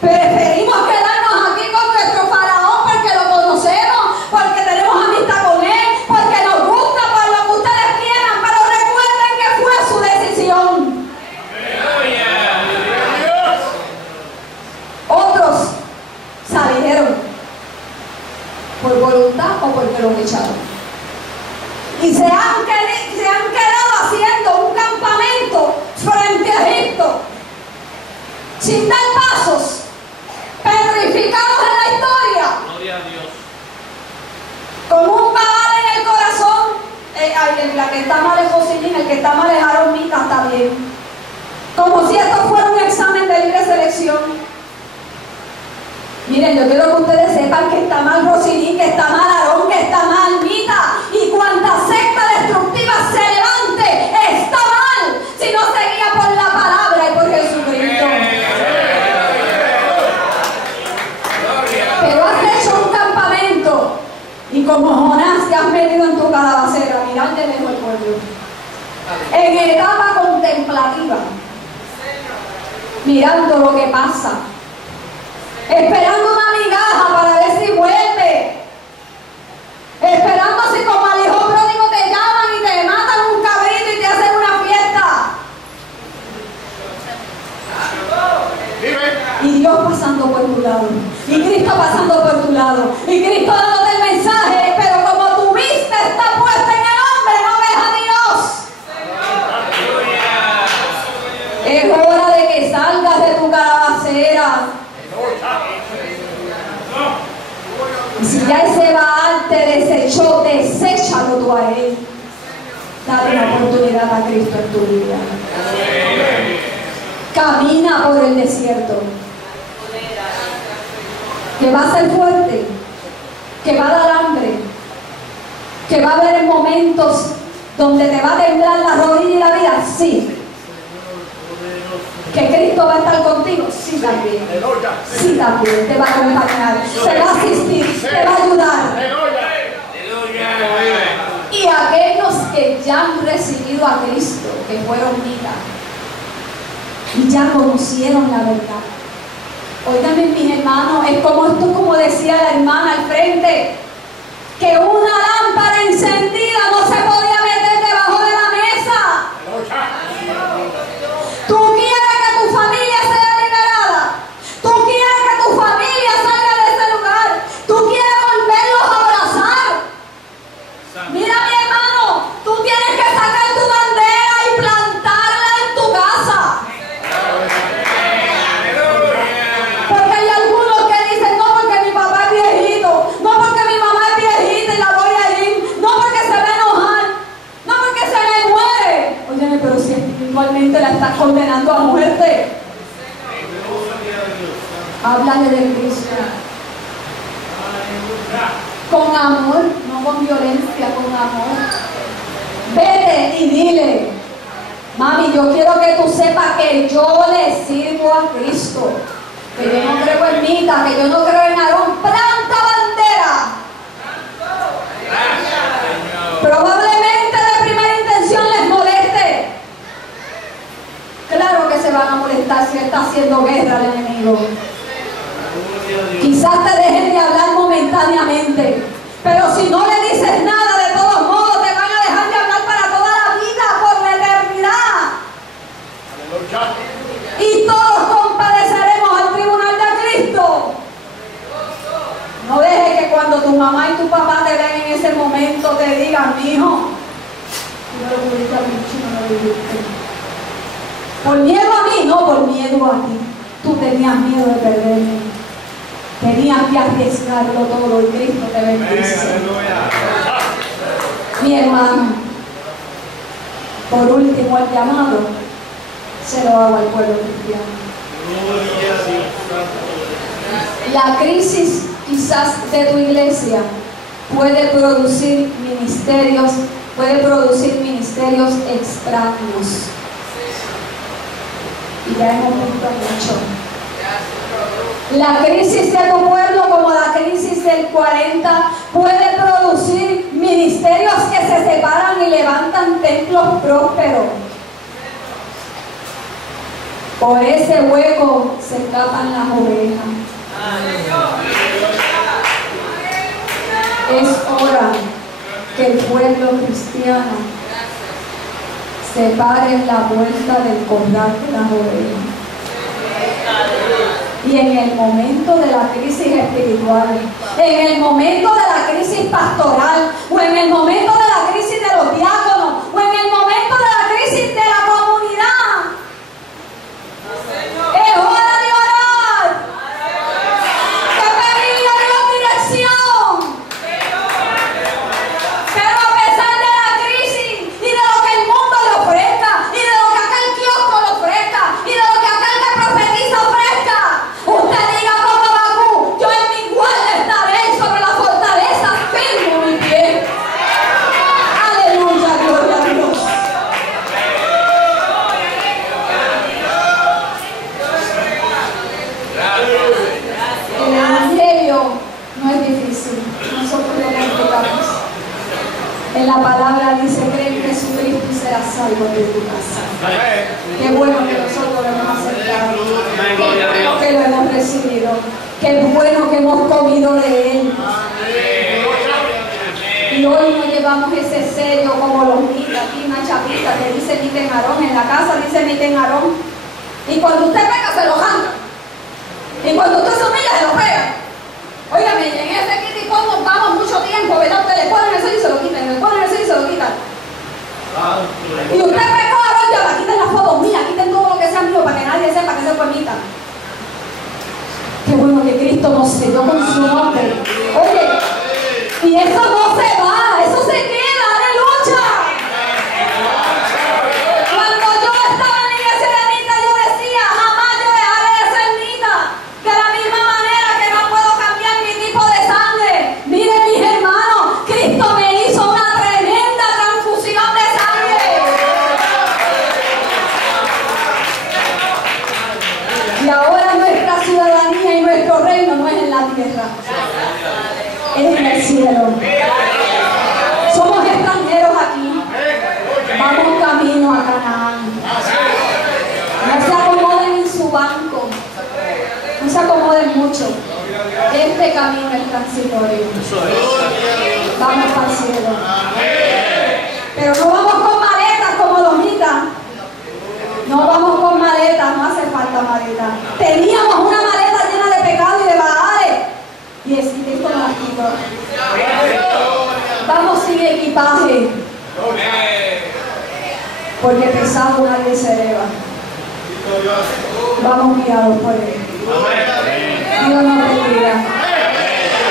preferimos quedarnos aquí con nuestro faraón porque lo conocemos, porque tenemos amistad con él, porque nos gusta, por lo que ustedes quieran, pero recuerden que fue su decisión. Otros salieron por voluntad o porque los echaron. Y se han quedado haciendo un campamento frente a Egipto, sin dar pasos, petrificados en la historia. Gloria a Dios. Con un Baal en el corazón. La que está mal es Josilín, el que está mal es Aarón, Mica, está bien. Como si esto fuera un examen de libre selección. Miren, yo quiero que ustedes sepan que está mal Josilín, que está mal Aarón, que está mal Mita, y cuanta secta destructiva se levante, está mal si no se guía por la palabra y por Jesucristo. Pero has hecho un campamento y como Jonás te has metido en tu calabacera, mirando de lejos el pueblo, en etapa contemplativa, mirando lo que pasa, esperando una migaja para ver si vuelve, esperando si como al hijo pródigo te llaman y te matan un cabrito y te hacen una fiesta. Y Dios pasando por tu lado, y Cristo pasando por tu lado, y Cristo dándote el mensaje, pero como tu vista está puesta en el hombre, no ves a Dios. Es hora de que salgas de tu calabacera. Y si ya ese Baal te desechó, deséchalo tú a él. Dale una oportunidad a Cristo en tu vida. Camina por el desierto, que va a ser fuerte, que va a dar hambre, que va a haber momentos donde te va a temblar la rodilla y la vida, sí. Que Cristo va a estar contigo, sí también. Sí también, te va a acompañar, te va a asistir, te va a ayudar. Y aquellos que ya han recibido a Cristo, que fueron Mita, y ya conocieron la verdad. Óigame, mis hermanos, es como decía la hermana al frente, que una lámpara encendida no se podía meter debajo de la mesa. Tú quieres que tu familia sea liberada, tú quieres que tu familia salga de ese lugar, tú quieres volverlos a abrazar. Mira, mi hermano, tú tienes que sacar tu bandera y plantarla en tu casa. Porque hay algunos que dicen: no, porque mi papá es viejito, no, porque mi mamá es viejita y la voy a ir, no, porque se va a enojar, no, porque se me muere. Óyeme, pero si espiritualmente la estás condenando a muerte, háblale de Cristo. Con amor, no con violencia, con amor. Vete y dile: mami, yo quiero que tú sepas que yo le sirvo a Cristo, que yo no creo en Mita, que yo no creo en Aarón. Planta bandera. Probablemente de primera intención les moleste. Claro que se van a molestar si está haciendo guerra al enemigo. Quizás te dejen de hablar momentáneamente, pero si no le dices nada, de todos modos te van a dejar de hablar para toda la vida, por la eternidad. Y todos compareceremos al tribunal de Cristo. No dejes que cuando tu mamá y tu papá te vean en ese momento te digan: mijo, tú no lo pudiste haber dicho, no lo dijiste. Por miedo a mí, no por miedo a ti. Tú tenías miedo de perderme. Tenías que arriesgarlo todo y Cristo te bendice. Mi hermano, por último, el llamado se lo hago al pueblo cristiano. La crisis quizás de tu iglesia puede producir ministerios extraños. Y ya hemos visto mucho. La crisis de tu pueblo, como la crisis del 40, puede producir ministerios que se separan y levantan templos prósperos. Por ese hueco se escapan las ovejas. Es hora que el pueblo cristiano se pare en la puerta del corral de las ovejas. Y en el momento de la crisis espiritual, en el momento de la crisis pastoral, o en el momento de la crisis de los diáconos, o en el momento de la crisis de la comunidad, es hora de orar, de pedirle a Dios dirección. Pero a pesar de la crisis y de lo que el mundo le ofrezca, y de lo que aquel kiosco le ofrezca, y de lo que aquel que profetiza ofrezca, usted diga como Habacuc: yo en mi guarda estaré, sobre la fortaleza firmo mi pie. Aleluya, gloria a Dios. El evangelio no es difícil, nosotros lo explicamos. En la palabra dice: cree en Jesucristo y serás salvo de tu casa. Qué bueno que nosotros lo hemos aceptado, qué bueno que lo hemos recibido, qué bueno que hemos comido de él. Y hoy no llevamos ese sello como los mitas. Aquí una chapita que dice Miten Aarón, en la casa dice Miten Aarón. Y cuando usted pega se lo janga, y cuando usted se humilla se lo pega. Óigame, en ese kit y como vamos mucho tiempo, ¿verdad? Ustedes le ponen el sello y se lo quitan, le ponen el sello y se lo quitan. Y usted pegó a Aarón, ya quiten las fotos mías, quiten todo lo que sea mío para que nadie sepa que se permita. Qué bueno que Cristo nos selló con su nombre. Oye, y eso no se va, eso se queda, aleluya. Cuando yo estaba en la iglesia de Mita, yo decía: jamás yo dejaré de ser Mita. De la misma manera que no puedo cambiar mi tipo de sangre. Miren, mis hermanos, Cristo me hizo una tremenda transfusión de sangre. Y ahora nuestra ciudadanía y nuestro reino no es en la tierra, es en el cielo. Somos extranjeros aquí, vamos camino a Canaán. No se acomoden en su banco, no se acomoden mucho. Este camino es transitorio. Vamos para el cielo. Pero no vamos con maletas como los mitas. No vamos con maletas, no hace falta maletas. Teníamos una maleta llena de pecado y de baales, y el Cristo nos la quitó. Vamos sin equipaje, porque pesado nadie se eleva. Vamos guiados por él. Dios nos bendiga.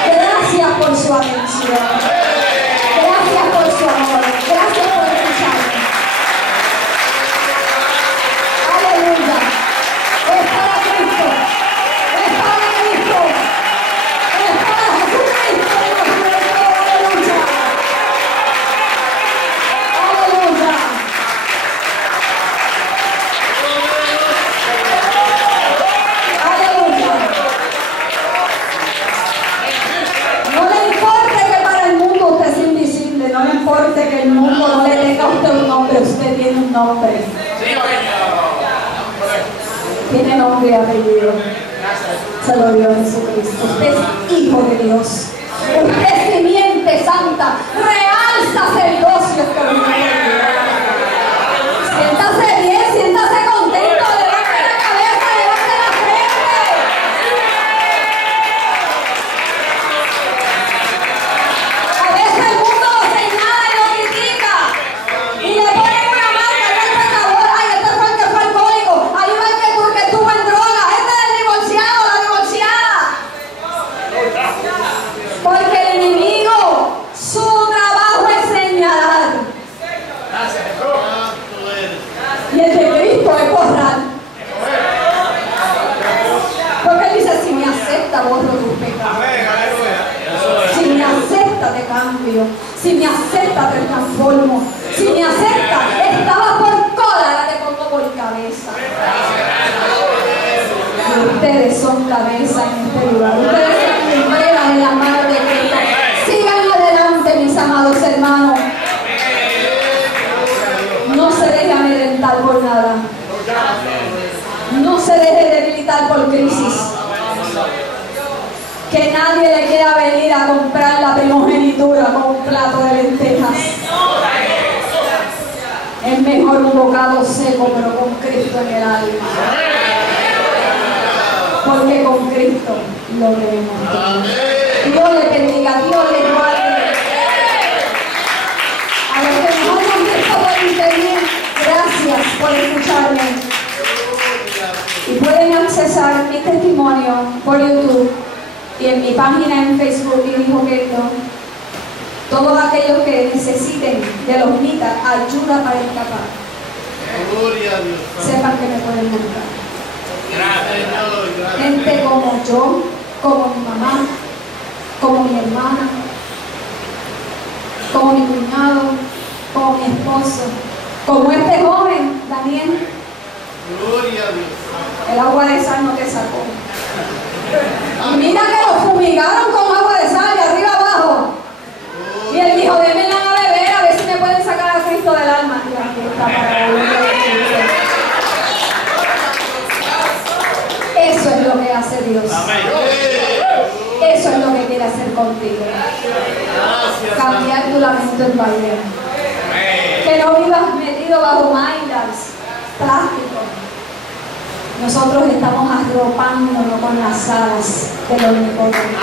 Gracias por su atención. Gracias por su amor. Gracias por escucharme. Aleluya. Es para Cristo. Es para Cristo. Es para Jesucristo. un nombre. Sí, Señor. Tiene nombre y apellido. Se lo dio Jesucristo. Usted es hijo de Dios. Usted es simiente santa, real sacerdocio. Siéntase bien, siéntase contento, levante la cabeza, levante la frente. A veces el mundo lo señala y lo critica y le ponen una marca, no es pecador, ay, este fue el que fue alcohólico, hay uno que estuvo en droga, este es el divorciado, la divorciada. Porque el enemigo, su trabajo es señalar. Y el de Cristo es borrar. Porque él dice, si me acepta, borro tus pecados. Si me acepta, te cambio. Si me acepta, te transformo. Si me acepta, estaba por cola, ahora te pongo por cabeza. Y ustedes son cabeza en este lugar. Ustedes son primeras en las manos de Cristo. Sigan adelante, mis amados hermanos. No se deje amedrentar por nada. No se deje debilitar por crisis. Que nadie le quiera venir a comprar la primogenitura con un plato de lentejas. Es mejor un bocado seco, pero con Cristo en el alma. Porque con Cristo lo vemos. Dios le bendiga, Dios le guarde. A los que nos han visto por internet, gracias por escucharme. Y pueden accesar mi testimonio por YouTube y en mi página en Facebook, mi hijo querido. Todos aquellos que necesiten de los mitas ayuda para escapar, Gloria a Dios. sepan que me pueden buscar. Gracias. Gente como yo, como mi mamá, como mi hermana, como mi cuñado, como mi esposo, como este joven, Daniel, Gloria a Dios. el agua de sal no te sacó. Y mira que lo fumigaron con agua de sal de arriba abajo. Y él dijo, denme la beber a ver si me pueden sacar a Cristo del alma. Y aquí está para él. Eso es lo que hace Dios. Eso es lo que quiere hacer contigo. Cambiar tu lamento en baile. Que no vivas metido bajo mallas, plástico. Nosotros estamos arropándonos con las alas del Omnipotente.